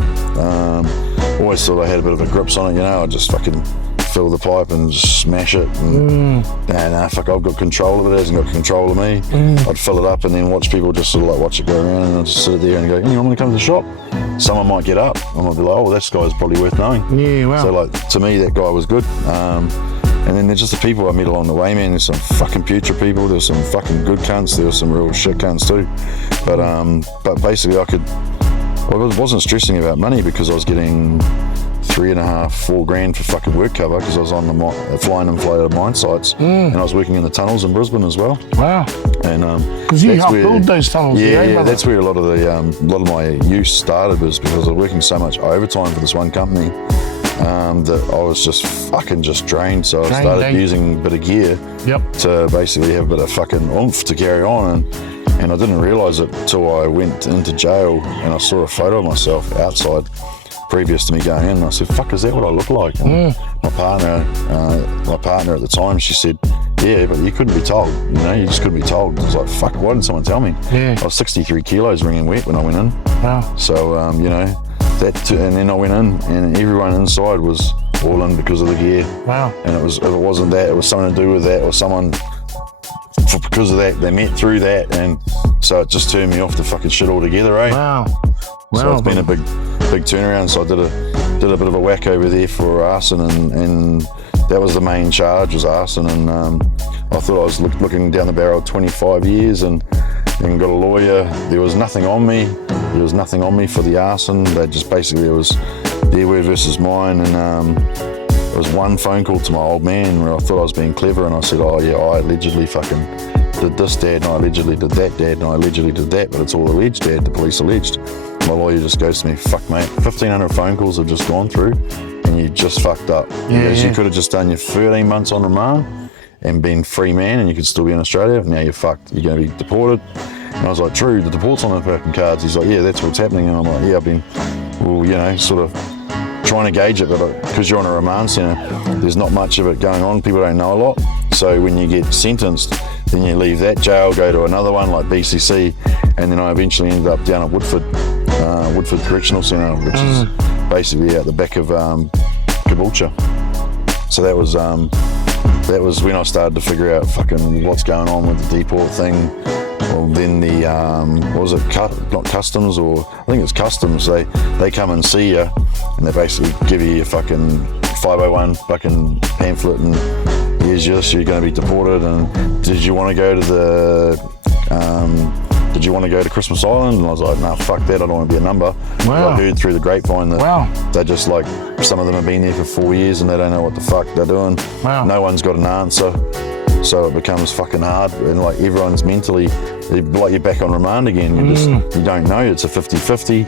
Always thought I had a bit of a grips on it, you know. I just fucking fill the pipe and just smash it. And fuck, I've got control of it. It hasn't got control of me. I'd fill it up and then watch people just sort of like watch it go around, and I'd just sit there and go, anyone want to come to the shop? Someone might get up. I might be like, oh, this guy's probably worth knowing. Yeah, wow. So like, to me, that guy was good. And then there's just the people I met along the way, man. There's some fucking putrid people. There's some fucking good cunts. There's some real shit cunts too. But basically I wasn't stressing about money because I was getting 3.5, 4 grand for fucking work cover because I was on the flying inflated mine sites, and I was working in the tunnels in Brisbane as well. Wow. And because you helped build those tunnels. Yeah, that's where a lot of my use started, was because I was working so much overtime for this one company that I was just fucking drained. So I started using a bit of gear to basically have a bit of fucking oomph to carry on. And I didn't realise it till I went into jail and I saw a photo of myself outside previous to me going in. And I said, fuck, is that what I look like? And my partner at the time, she said, yeah, but you couldn't be told, you know, you just couldn't be told. I was like, fuck, why didn't someone tell me? Yeah. I was 63 kilos wringing wet when I went in. Wow. So, you know, and then I went in and everyone inside was all in because of the gear. Wow. And if it wasn't that, it was something to do with that, or someone, because of that, they met through that, and so it just turned me off the fucking shit altogether, eh? Wow. So it's been a big turnaround. So I did a bit of a whack over there for arson, and that was the main charge, was arson. And I thought I was looking down the barrel 25 years, and got a lawyer. There was nothing on me. There was nothing on me for the arson. They just basically, it was their word versus mine, and it was one phone call to my old man where I thought I was being clever, and I said, oh yeah, I allegedly fucking did this, Dad, and I allegedly did that, Dad, and I allegedly did that, but it's all alleged, Dad, the police alleged. My lawyer just goes to me, fuck mate, 1,500 phone calls have just gone through and you just fucked up. You could have just done your 13 months on remand and been free man, and you could still be in Australia. Now you're fucked, you're going to be deported. And I was like, true, the deport's on the fucking cards. He's like, yeah, that's what's happening. And I'm like, yeah, I've been, well, you know, sort of trying to gauge it, but because you're on a remand centre, there's not much of it going on. People don't know a lot. So when you get sentenced, then you leave that jail, go to another one like BCC, and then I eventually ended up down at Woodford Correctional Centre, which is basically out the back of Caboolture. So that was when I started to figure out fucking what's going on with the deport thing. Well, then the what was it? Not customs, or I think it's customs. They come and see you, and they basically give you your fucking 501 fucking pamphlet, and here's yours. You're going to be deported. And did you want to go to Christmas Island? And I was like, nah, fuck that. I don't want to be a number. Wow. I heard through the grapevine that they just like, some of them have been there for 4 years and they don't know what the fuck they're doing. Wow. No one's got an answer. So it becomes fucking hard, and like everyone's mentally, like you're back on remand again. You don't know. It's a 50-50.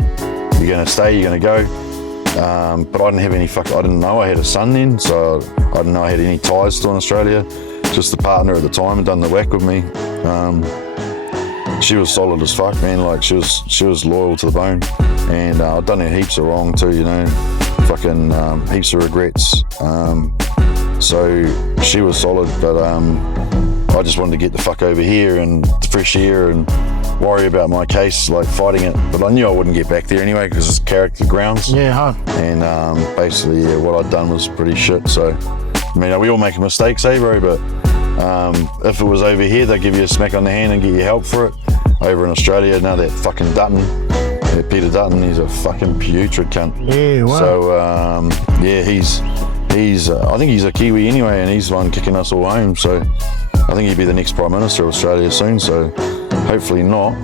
You're going to stay, you're going to go. But I didn't know I had a son then, so I didn't know I had any ties to Australia. Just the partner at the time had done the whack with me. She was solid as fuck, man. Like she was loyal to the bone, and I'd done her heaps of wrong too, you know, fucking heaps of regrets. So she was solid, but I just wanted to get the fuck over here and fresh air and worry about my case, like fighting it. But I knew I wouldn't get back there anyway because it's character grounds. Yeah, huh? And basically, yeah, what I'd done was pretty shit. So, I mean, we all make mistakes, eh, bro? But if it was over here, they'd give you a smack on the hand and get you help for it. Over in Australia, now that fucking Dutton, Yeah, Peter Dutton, he's a fucking putrid cunt. Yeah, wow. So, yeah, he's I think he's a Kiwi anyway, and he's the one kicking us all home. So I think he'd be the next Prime Minister of Australia soon. So hopefully not.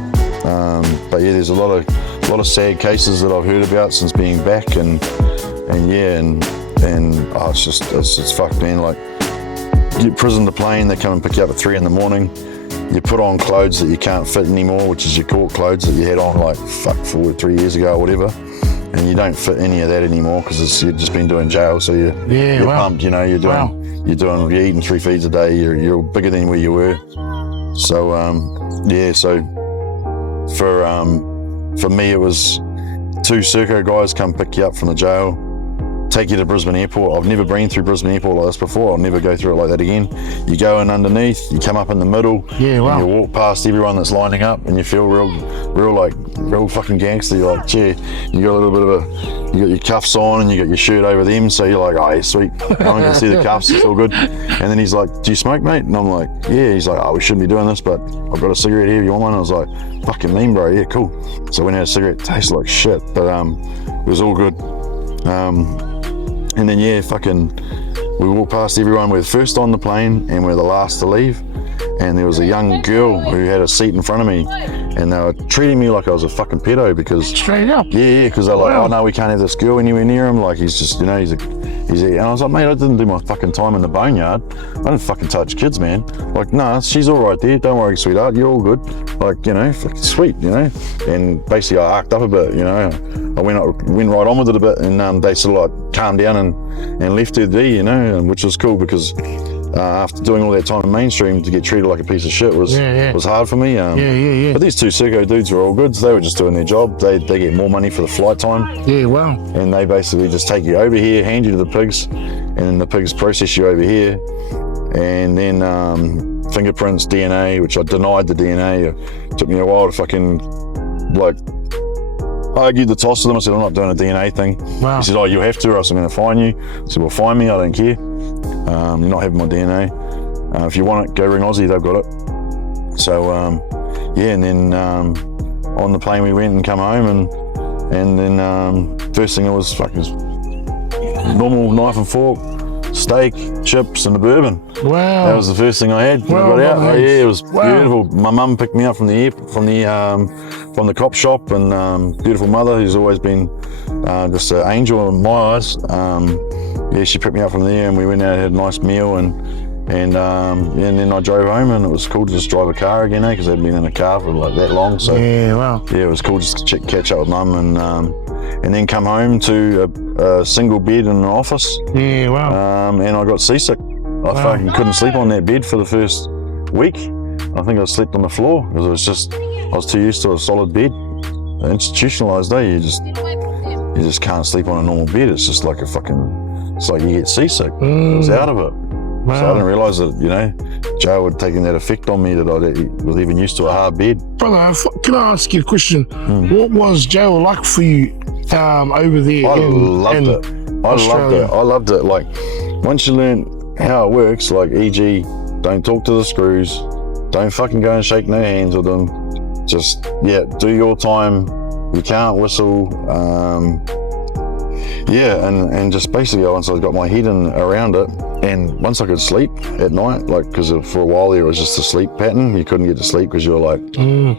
But yeah, there's a lot of sad cases that I've heard about since being back, and oh, it's fucked, man. Like, you get prison to plane, they come and pick you up at 3 a.m. You put on clothes that you can't fit anymore, which is your court clothes that you had on like 3 years ago or whatever, and you don't fit any of that anymore because you've just been doing jail. So you're pumped, you know. You're eating 3 feeds a day. You're bigger than where you were. So so for me it was 2 Serco guys come pick you up from the jail, take you to Brisbane Airport. I've never been through Brisbane Airport like this before. I'll never go through it like that again. You go in underneath, you come up in the middle, and you walk past everyone that's lining up, and you feel real fucking gangster. You're like, gee, you got a little bit of you got your cuffs on and you got your shirt over them, so you're like, oh, yeah, sweet. I'm gonna see the cuffs, it's all good. And then he's like, do you smoke, mate? And I'm like, yeah. He's like, oh, we shouldn't be doing this, but I've got a cigarette here, you want one? I was like, fucking mean, bro, yeah, cool. So I went out a cigarette, tasted like shit, but it was all good. And then we walked past everyone. We're first on the plane and we're the last to leave. And there was a young girl who had a seat in front of me, and they were treating me like I was a fucking pedo because straight up. Yeah, because they're like, oh no, we can't have this girl anywhere near him. Like he's just, you know, and I was like, mate, I didn't do my fucking time in the boneyard. I didn't fucking touch kids, man. Like, nah, she's all right there. Don't worry, sweetheart. You're all good. Like, you know, fucking sweet, you know. And basically, I arced up a bit, you know. I went right on with it a bit, and they sort of like calmed down and left her there, you know, which was cool because after doing all that time in mainstream, to get treated like a piece of shit was hard for me. But these 2 Serco dudes were all good. So they were just doing their job. They get more money for the flight time. Yeah, wow. And they basically just take you over here, hand you to the pigs, and then the pigs process you over here. And then fingerprints, DNA, which I denied the DNA. It took me a while to fucking, like, I argued the toss with them. I said, I'm not doing a DNA thing. Wow. He said, oh, you have to or else I'm going to fine you. I said, well, fine me, I don't care. You're not having my DNA. If you want it, go ring Aussie, they've got it. So, and then on the plane we went and come home, and then first thing it was fucking normal knife and fork, steak, chips, and a bourbon. Wow. That was the first thing I had when I got out. Oh, yeah, it was beautiful. My mum picked me up from the cop shop, and beautiful mother who's always been just an angel in my eyes. She picked me up from there, and we went out and had a nice meal, and then I drove home, and it was cool to just drive a car again, because I'd been in a car for like that long. So it was cool just to catch up with mum, and then come home to a single bed in an office. And I got seasick. I fucking couldn't sleep on that bed for the first week. I think I slept on the floor because I was too used to a solid bed. Institutionalized, you just can't sleep on a normal bed. It's just like it's like you get seasick. I was out of it. Wow. So I didn't realise that, you know, jail had taken that effect on me, that I was even used to a hard bed. Brother, can I ask you a question? What was jail like for you over there? I loved it. Like, once you learn how it works, like, e.g., don't talk to the screws, don't fucking go and shake no hands with them. Just, do your time. You can't whistle. And just basically once I got my head in around it, and once I could sleep at night, like, because for a while there it was just a sleep pattern. You couldn't get to sleep because you were like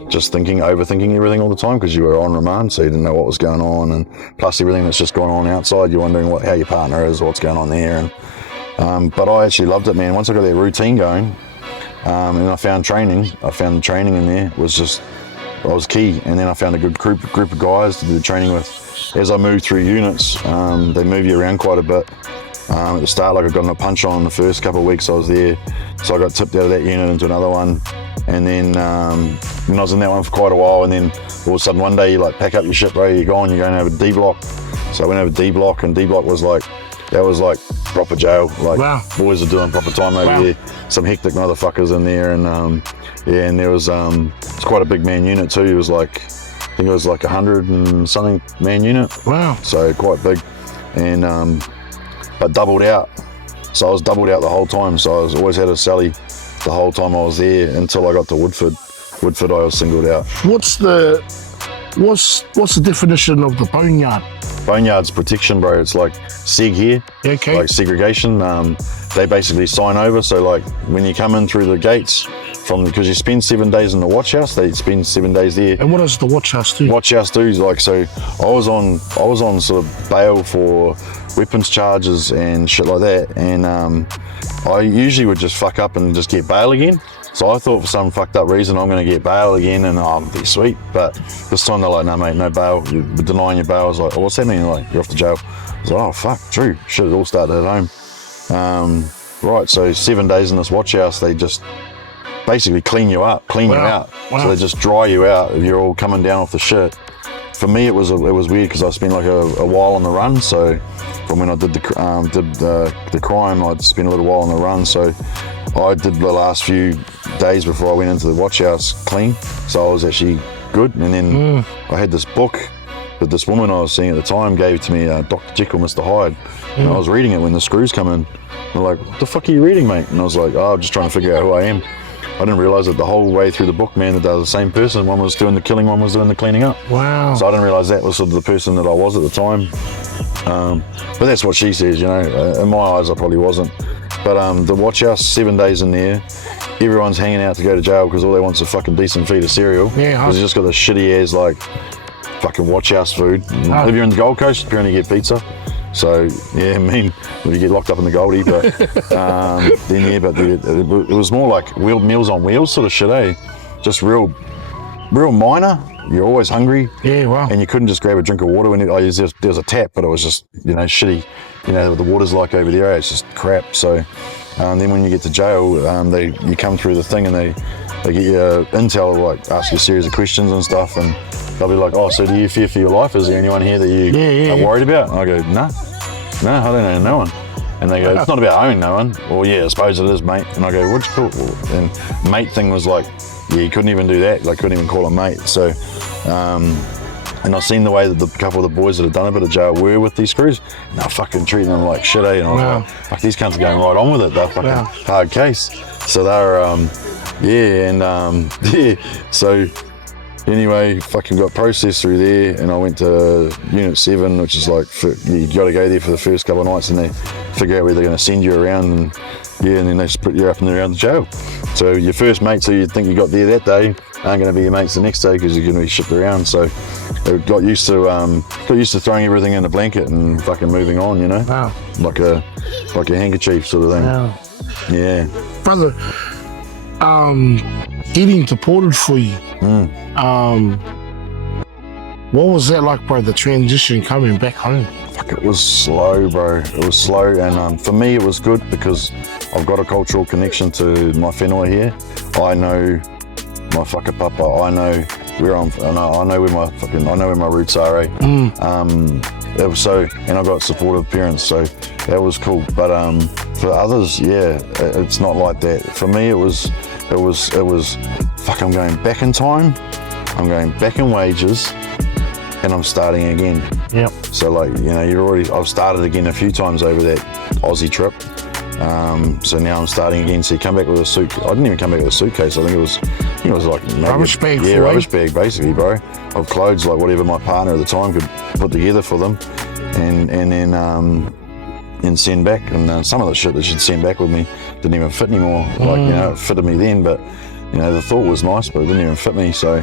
just overthinking everything all the time because you were on remand, so you didn't know what was going on, and plus everything that's just going on outside, you're wondering how your partner is, what's going on there. And but I actually loved it, man. Once I got that routine going, and I found the training in there was key. And then I found a good group of guys to do the training with. As I moved through units, they move you around quite a bit. At the start, like, I got in a punch on the first couple of weeks I was there, so I got tipped out of that unit into another one, and then I was in that one for quite a while, and then all of a sudden one day you like pack up your shit, bro, you're gone, you're going to have a D block. So I went over D block, and D block was like proper jail. Like, boys are doing proper time over there. Some hectic motherfuckers in there, and and there was it's quite a big man unit too. It was like, I think it was like 100 and something man unit. Wow. So quite big, and but doubled out. So I was doubled out the whole time. So I always had a Sally the whole time I was there until I got to Woodford. Woodford, I was singled out. What's the What's the definition of the boneyard? Boneyard's protection, bro. It's like seg here, Okay. like segregation. They basically sign over. So like when you come in through the gates, because you spend 7 days in the watch house, they spend 7 days there. And what does the watch house do? Watch house do is like, so I was on sort of bail for weapons charges and shit like that, and I usually would just fuck up and just get bail again. So I thought for some fucked up reason I'm going to get bail again, and I'll be sweet. But this time they're like, no mate, no bail. You're denying your bail. I was like, oh, what's that mean? Like, you're off to jail. I was like, oh fuck, true. Shit, it all started at home. Right, so 7 days in this watch house, they just basically clean you out. Wow. So they just dry you out if you're all coming down off the shit. For me, it was weird because I spent like a while on the run. So from when I did the crime, I'd spent a little while on the run. So I did the last few days before I went into the watch house clean. So I was actually good. And then I had this book that this woman I was seeing at the time gave to me, Dr. Jekyll, Mr. Hyde. And I was reading it when the screws come in. They're like, what the fuck are you reading, mate? And I was like, oh, I'm just trying to figure out who I am. I didn't realise that the whole way through the book, man, that they were the same person. One was doing the killing, one was doing the cleaning up. Wow. So I didn't realise that was sort of the person that I was at the time. But that's what she says, you know. In my eyes, I probably wasn't. But the watch house, 7 days in there, everyone's hanging out to go to jail because all they want is a fucking decent feed of cereal. Yeah. Because they just got the shitty ass, like, fucking watch house food. If you're in the Gold Coast, apparently you get pizza. So yeah, I mean, if you get locked up in the Goldie, but then yeah, but it was more like meals on wheels sort of shit, eh? Just real minor. You're always hungry. Yeah, wow. And you couldn't just grab a drink of water when there was a tap, but it was just, you know, shitty. You know, the water's like over there, it's just crap. So then when you get to jail, you come through the thing and they get your intel, like ask you a series of questions and stuff, and they'll be like, oh, so do you fear for your life? Is there anyone here that you are worried about? And I go, no, I don't know no one. And they go, it's not about owning no one. Well, yeah, I suppose it is, mate. And I go, what's cool? And mate thing was like, yeah, you couldn't even do that. They couldn't even call him mate. So, and I've seen the way that the couple of the boys that have done a bit of jail were with these crews, and they're fucking treating them like shit, eh? And I was like, fuck, these cunts are going right on with it. They're fucking hard case. So they're, so anyway, fucking got processed through there, and I went to Unit 7, which is like, you got to go there for the first couple of nights, and they figure out where they're going to send you around, and then they split you up and around the jail. So your first mates who you think you got there that day aren't going to be your mates the next day because you're going to be shipped around. So they got used to throwing everything in a blanket and fucking moving on, you know? Wow. Like a handkerchief sort of thing. Wow. Yeah. Brother, getting deported for you. What was that like, bro, the transition coming back home? Fuck, it was slow, bro. It was slow, and for me it was good because I've got a cultural connection to my whenua here. I know my whakapapa. I know where I know where my roots are, eh? It was so, and I got supportive parents, so that was cool. But for others, yeah, it's not like that. For me, it was fuck, I'm going back in time, I'm going back in wages, and I'm starting again. Yep. So like, you know, I've started again a few times over that Aussie trip. So now I'm starting again. So you come back with a suit. I didn't even come back with a suitcase. I think it was like maybe rubbish bag. Yeah, rubbish bag basically, bro. Of clothes, like whatever my partner at the time could put together for them, and then send back. And some of the shit that she'd send back with me didn't even fit anymore. Like, you know, it fitted me then, but you know, the thought was nice, but it didn't even fit me. So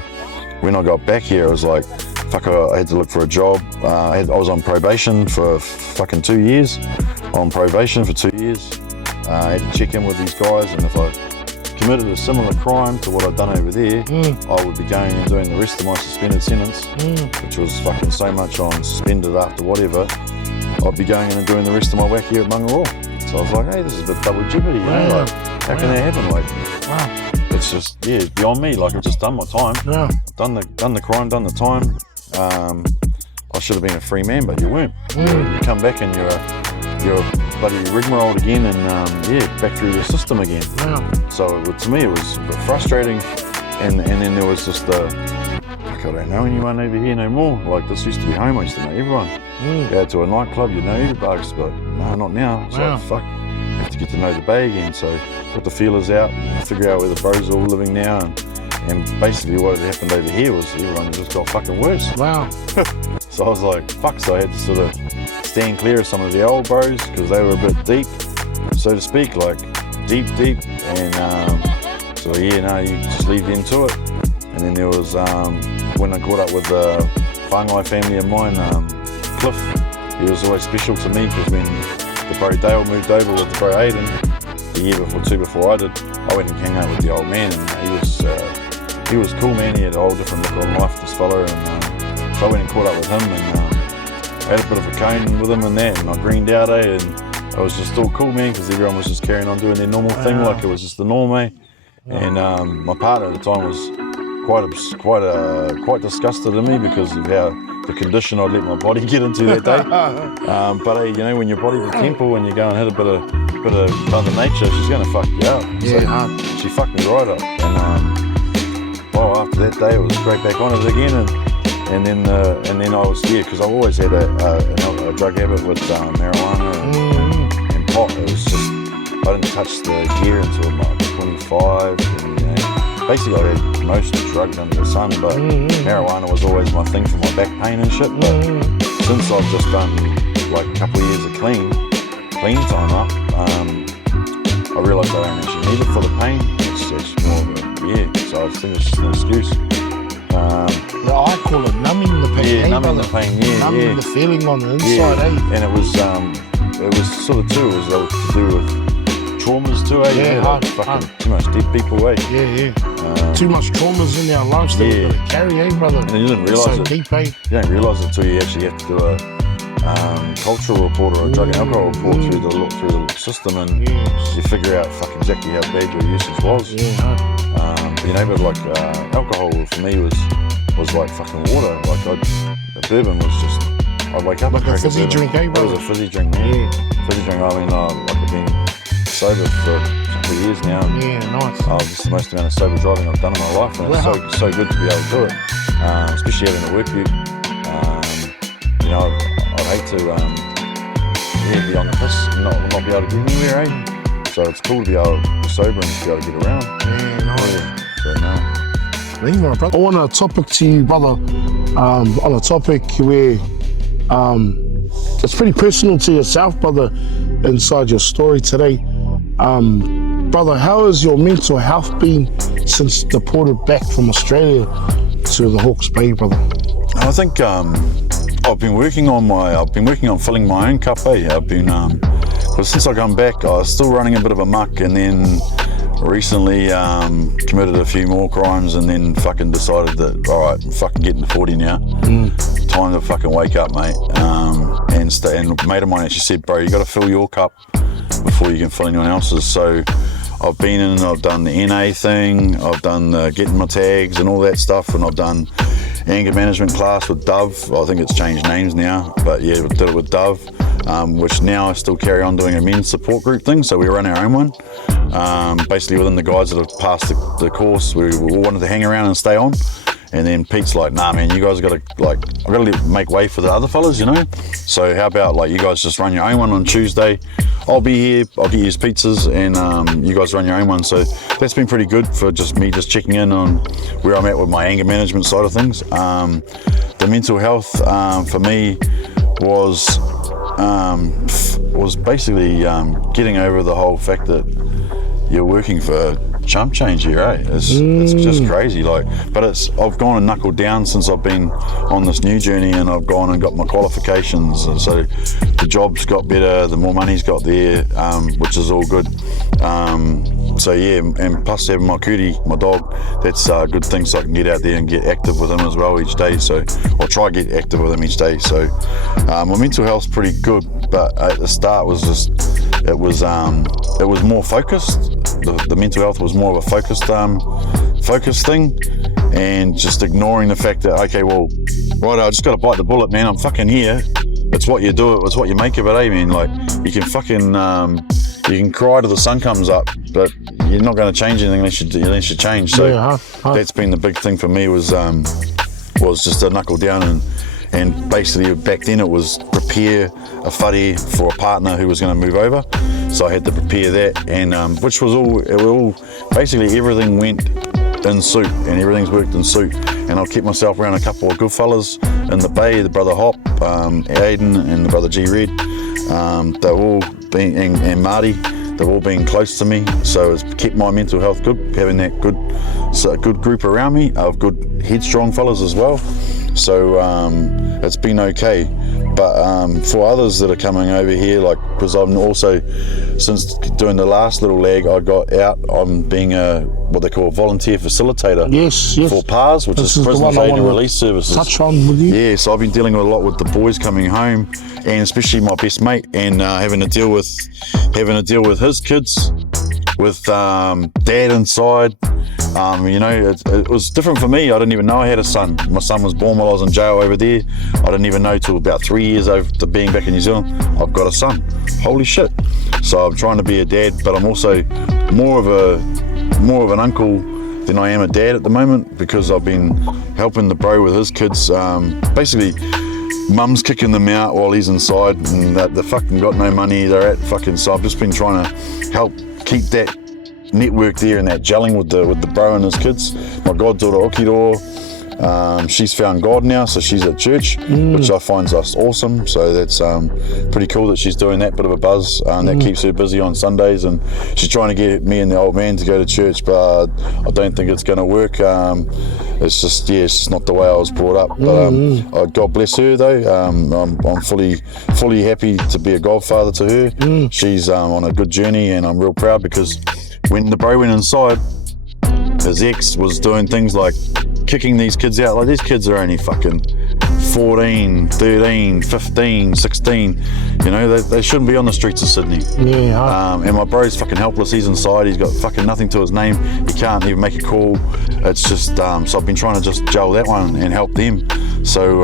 when I got back here, I was like, fuck, I had to look for a job. I was on probation for fucking 2 years. On probation for 2 years. I had to check in with these guys, and if I committed a similar crime to what I'd done over there, I would be going and doing the rest of my suspended sentence, which was fucking so much on suspended after whatever. I'd be going in and doing the rest of my whack here at Aotearoa. So I was like, hey, this is a bit double jeopardy, you know? Like, how can that happen? Like, it's just, yeah, beyond me. Like, I've just done my time. Yeah. Done the crime, done the time. I should have been a free man, but you weren't. You come back and you're a bloody rigmarole again, and back through the system again. Wow. So to me, it was a bit frustrating, and then there was just I don't know anyone over here no more. Like, this used to be home. I used to know everyone. Go to a nightclub, you know everybody, but no, not now. So fuck, you have to get to know the bay again. So put the feelers out, figure out where the bros are all living now, And basically what had happened over here was everyone just got fucking worse. Wow. So I was like, fuck, so I had to sort of stand clear of some of the old bros because they were a bit deep, so to speak, like deep. And so yeah, no, you just leave into it. And then there was, when I caught up with the whāngai family of mine, Cliff, he was always special to me because when the bro Dale moved over with the bro Aiden, the year before I did, I went and hang out with the old man, and he was cool, man. He had a whole different look on life, this fella, and so I went and caught up with him, and I had a bit of a cone with him and that, and I greened out, and it was just all cool, man, because everyone was just carrying on doing their normal thing, like it was just the norm, eh? And my partner at the time was quite disgusted in me because of how the condition I'd let my body get into that day. But hey, you know, when your body's a temple and you go and hit a bit of Mother Nature, she's going to fuck you out. Yeah, so she fucked me right up. And well, after that day, it was straight back on it again. And then I was, because I've always had a drug habit with marijuana and pot. It was just, I didn't touch the gear until like 25. And, you know, basically, I had most drugs under the sun, but marijuana was always my thing for my back pain and shit. But since I've just done like a couple of years of clean time up, I realised I don't actually need it for the pain. It's more of a, so I think it's just an excuse. I call it numbing the pain. Yeah, numbing the pain, numbing the feeling on the inside, And it was sort of too, it was to do with traumas too, eh? Yeah, hard. Too much dead people, eh? Yeah. Too much traumas in our lives that we've got to carry, eh, brother? And you didn't realise it. Deep, eh? You don't realise it until you actually have to do a cultural report or a drug and alcohol report through the system, and you figure out exactly how bad your usage was. You know, but like alcohol for me was like fucking water. Like bourbon was just, I'd wake up like a fizzy drink, eh, brother? It was a fizzy drink, man. Fizzy drink. I mean, like I've been sober for a couple of years now. Yeah, nice. This is the most amount of sober driving I've done in my life, and it's so good to be able to do it, especially having a work view. You know, I'd hate to be on the piss and not be able to get anywhere, eh? So it's cool to be able to be sober and to be able to get around. Yeah, nice. So no. I want to topic to you, brother, on a topic where it's pretty personal to yourself, brother, inside your story today. Brother, how has your mental health been since deported back from Australia to the Hawke's Bay, brother? I think I've been working on filling my own cup, eh? But since I come back, I was still running a bit of a muck, and then recently committed a few more crimes, and then fucking decided that, all right, I'm fucking getting to 40 now. Time to fucking wake up, mate. And a mate of mine actually said, bro, you got to fill your cup before you can fill anyone else's. So I've been in and I've done the NA thing, I've done getting my tags and all that stuff, and I've done anger management class with Dove. I think it's changed names now, but yeah, we did it with Dove, which now I still carry on doing a men's support group thing, so we run our own one. Basically within the guys that have passed the course, we all wanted to hang around and stay on. And then Pete's like, nah man, you guys got to I've got to make way for the other fellas, you know? So how about you guys just run your own one on Tuesday. I'll be here, I'll get you pizzas, and you guys run your own one. So that's been pretty good for just me checking in on where I'm at with my anger management side of things. The mental health for me was basically getting over the whole fact that you're working for chump change here, eh? It's just crazy, but I've gone and knuckled down since I've been on this new journey, and I've gone and got my qualifications, and so the job's got better, the more money's got there, which is all good. So yeah, and plus having my cootie, my dog, that's a good thing, so I can get out there and get active with him as well each day. So I'll try to get active with him each day. So my mental health's pretty good, but at the start was just, it was more focused. The mental health was more of a focused thing, and just ignoring the fact that, okay, well, right, I just got to bite the bullet, man. I'm fucking here. It's what you do. It's what you make of it, eh, man? You can fucking, you can cry till the sun comes up, but you're not going to change anything unless you change. So that's been the big thing for me, was just to knuckle down and basically back then it was prepare a whare for a partner who was going to move over. So I had to prepare that, and which was all basically everything went in suit, and everything's worked in suit. And I'll keep myself around a couple of good fellas in the bay, the brother Hawke, Aiden and the brother G Red. They've all been, and Marty, they've all been close to me, so it's kept my mental health good, having that good group around me of good headstrong fellas as well. So it's been okay. But for others that are coming over here, like, because I'm also, since doing the last little leg, I got out, I'm being what they call a volunteer facilitator. Yes. For PARS, which is Prisoners Aid and Release Services. Touch on with you. Yeah, so I've been dealing with a lot with the boys coming home, and especially my best mate, and having to deal with his kids, with dad inside. You know, it was different for me. I didn't even know I had a son. My son was born while I was in jail over there. I didn't even know till about 3 years after being back in New Zealand, I've got a son. Holy shit. So I'm trying to be a dad, but I'm also more of an uncle than I am a dad at the moment, because I've been helping the bro with his kids. Basically, mum's kicking them out while he's inside, and they fucking got no money. They're at fucking, so I've just been trying to help keep that network there and that gelling with the bro and his kids. My goddaughter Aotearoa, she's found God now, so she's at church, which I find us awesome. So that's pretty cool that she's doing that bit of a buzz, that keeps her busy on Sundays, and she's trying to get me and the old man to go to church, but I don't think it's going to work. It's just not the way I was brought up. But God bless her though. I'm fully happy to be a godfather to her. She's on a good journey, and I'm real proud, because when the bro went inside, his ex was doing things like kicking these kids out. Like, these kids are only fucking 14, 13, 15, 16. You know, they shouldn't be on the streets of Sydney. Yeah. And my bro's fucking helpless. He's inside. He's got fucking nothing to his name. He can't even make a call. It's just, so I've been trying to just gel that one and help them. So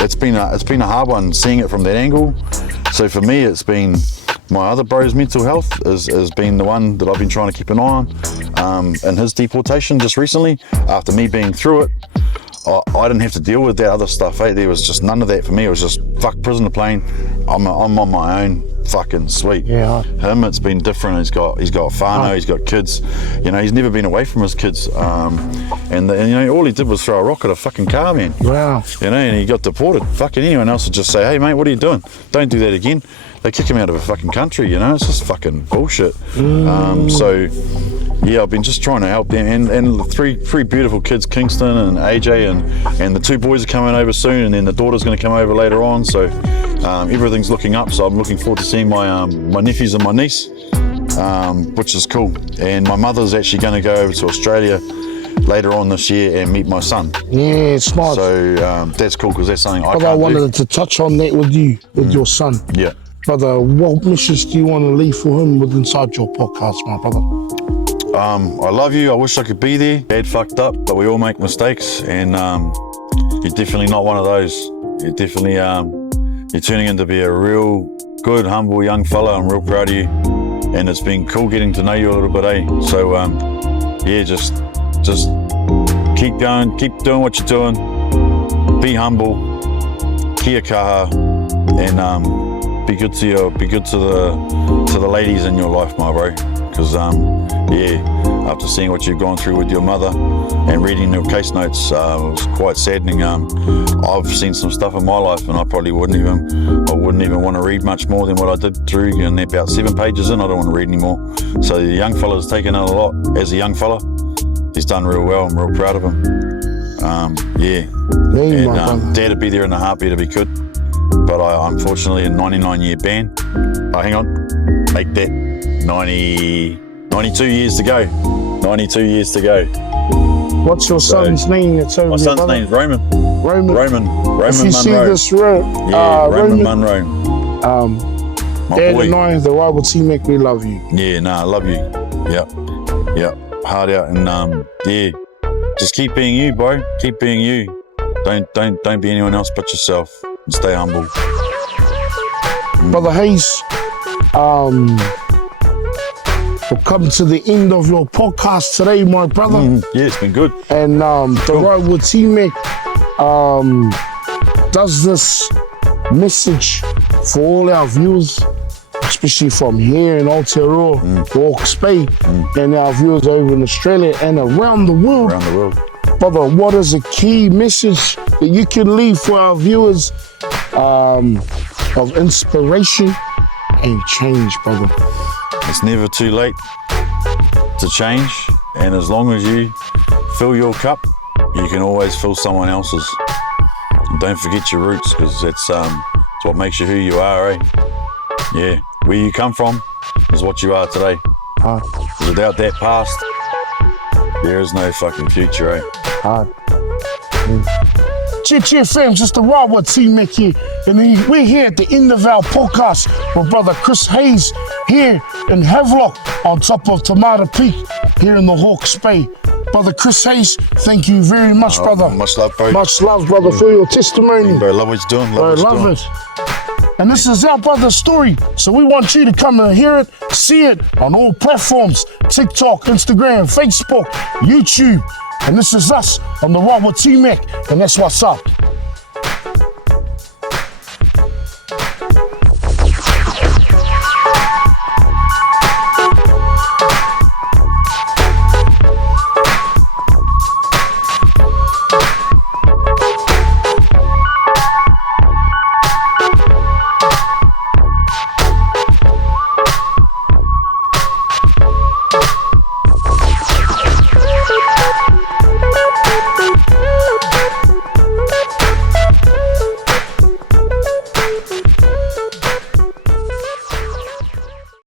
it's been a hard one seeing it from that angle. So for me, it's been my other bro's mental health has been the one that I've been trying to keep an eye on. And his deportation just recently, after me being through it, I didn't have to deal with that other stuff. There was just none of that for me. It was just, fuck, prison to plane. I'm on my own. Fucking sweet. Yeah. Him, it's been different. He's got whānau, he's got kids. You know, he's never been away from his kids. And you know, all he did was throw a rock at a fucking car, man. Wow. You know, and he got deported. Fucking anyone else would just say, hey mate, what are you doing? Don't do that again. They kick him out of a fucking country, you know, it's just fucking bullshit. So yeah, I've been just trying to help them, and the three beautiful kids, Kingston and AJ, and the two boys are coming over soon, and then the daughter's going to come over later on. So everything's looking up. So I'm looking forward to seeing my nephews and my niece, which is cool. And my mother's actually going to go over to Australia later on this year and meet my son. Yeah, smart. So that's cool, because that's something I can't do. I wanted to touch on that with you, with your son. Yeah. Brother, what message do you want to leave for him with inside your podcast, my brother? I love you. I wish I could be there. Dad fucked up, but we all make mistakes, and you're definitely not one of those. You're definitely you're turning into be a real good, humble young fella. I'm real proud of you, and it's been cool getting to know you a little bit, eh? So yeah, just keep going, keep doing what you're doing. Be humble, kia kaha, and be good to the ladies in your life, my bro. Because yeah, after seeing what you've gone through with your mother and reading your case notes, it was quite saddening. I've seen some stuff in my life, and I probably wouldn't even want to read much more than what I did through. And about 7 pages in, I don't want to read anymore. So the young fella's taken out a lot. As a young fella, he's done real well. I'm real proud of him. Yeah, and Dad would be there in a heartbeat if he could. But I unfortunately a 99-year ban. Hang on, make that 92 years to go. 92 years to go. What's your son's name? My son's name's Roman. Roman If you Munro. see this, Roman Munro. Dad and I, the rival Tmac, we love you. Yeah, I love you. Yep. Hard out, and yeah, just keep being you, bro. Keep being you. Don't be anyone else but yourself, and stay humble. Brother Hayes, we've come to the end of your podcast today, my brother. Yeah, it's been good. And the rival Tmac does this message for all our viewers especially from here in Aotearoa, Hawke's Bay, and our viewers over in Australia and around the world. Around the world. Brother, what is a key message that you can leave for our viewers of inspiration and change, brother? It's never too late to change, and as long as you fill your cup, you can always fill someone else's. And don't forget your roots, because it's what makes you who you are, eh? Yeah, where you come from is what you are today. Without that past, there is no fucking future, eh? Cheer, fam, just the Raureka Tmac here. And we're here at the end of our podcast with brother Chris Hayes here in Havelock on top of Tomato Peak here in the Hawke's Bay. Brother Chris Hayes, thank you very much, brother. Much love, bro. Much love, brother, for your testimony. Bro, love what you're doing. Love it. And this is our brother's story, so we want you to come and hear it, see it on all platforms, TikTok, Instagram, Facebook, YouTube. And this is us on the Raureka Tmac, and that's what's up.